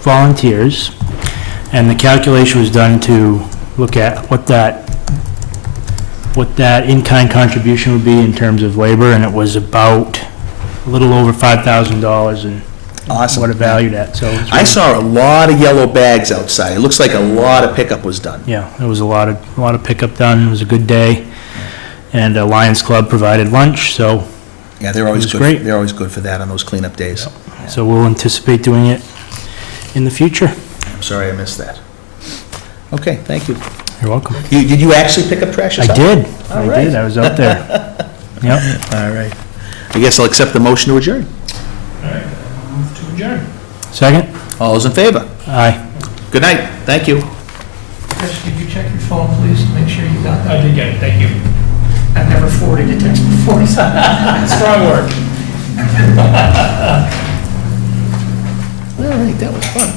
volunteers, and the calculation was done to look at what that in-kind contribution would be in terms of labor, and it was about a little over $5,000 and Awesome. what it valued at, so. it was I really- saw a lot of yellow bags outside. It looks like a lot of pickup was done. Yeah, there was a lot of pickup done, it was a good day, and Lions Club provided lunch, so, Yeah, they're always It was good. great. They're always good for that on those cleanup days. so we'll anticipate doing it in the future. I'm sorry I missed that. Okay, thank you. You're welcome. Did you actually pick up trash I yourself? did, All I right. did, I was out there. Yep. All right. I guess I'll accept the motion to adjourn. All right, I move to adjourn. Second? All those in favor? Aye. Good night. Thank you. Chris, could you check your phone, please, to make sure you got I that? did get it, thank you. I've never forwarded a text before, so. Strong work. All right, that was fun.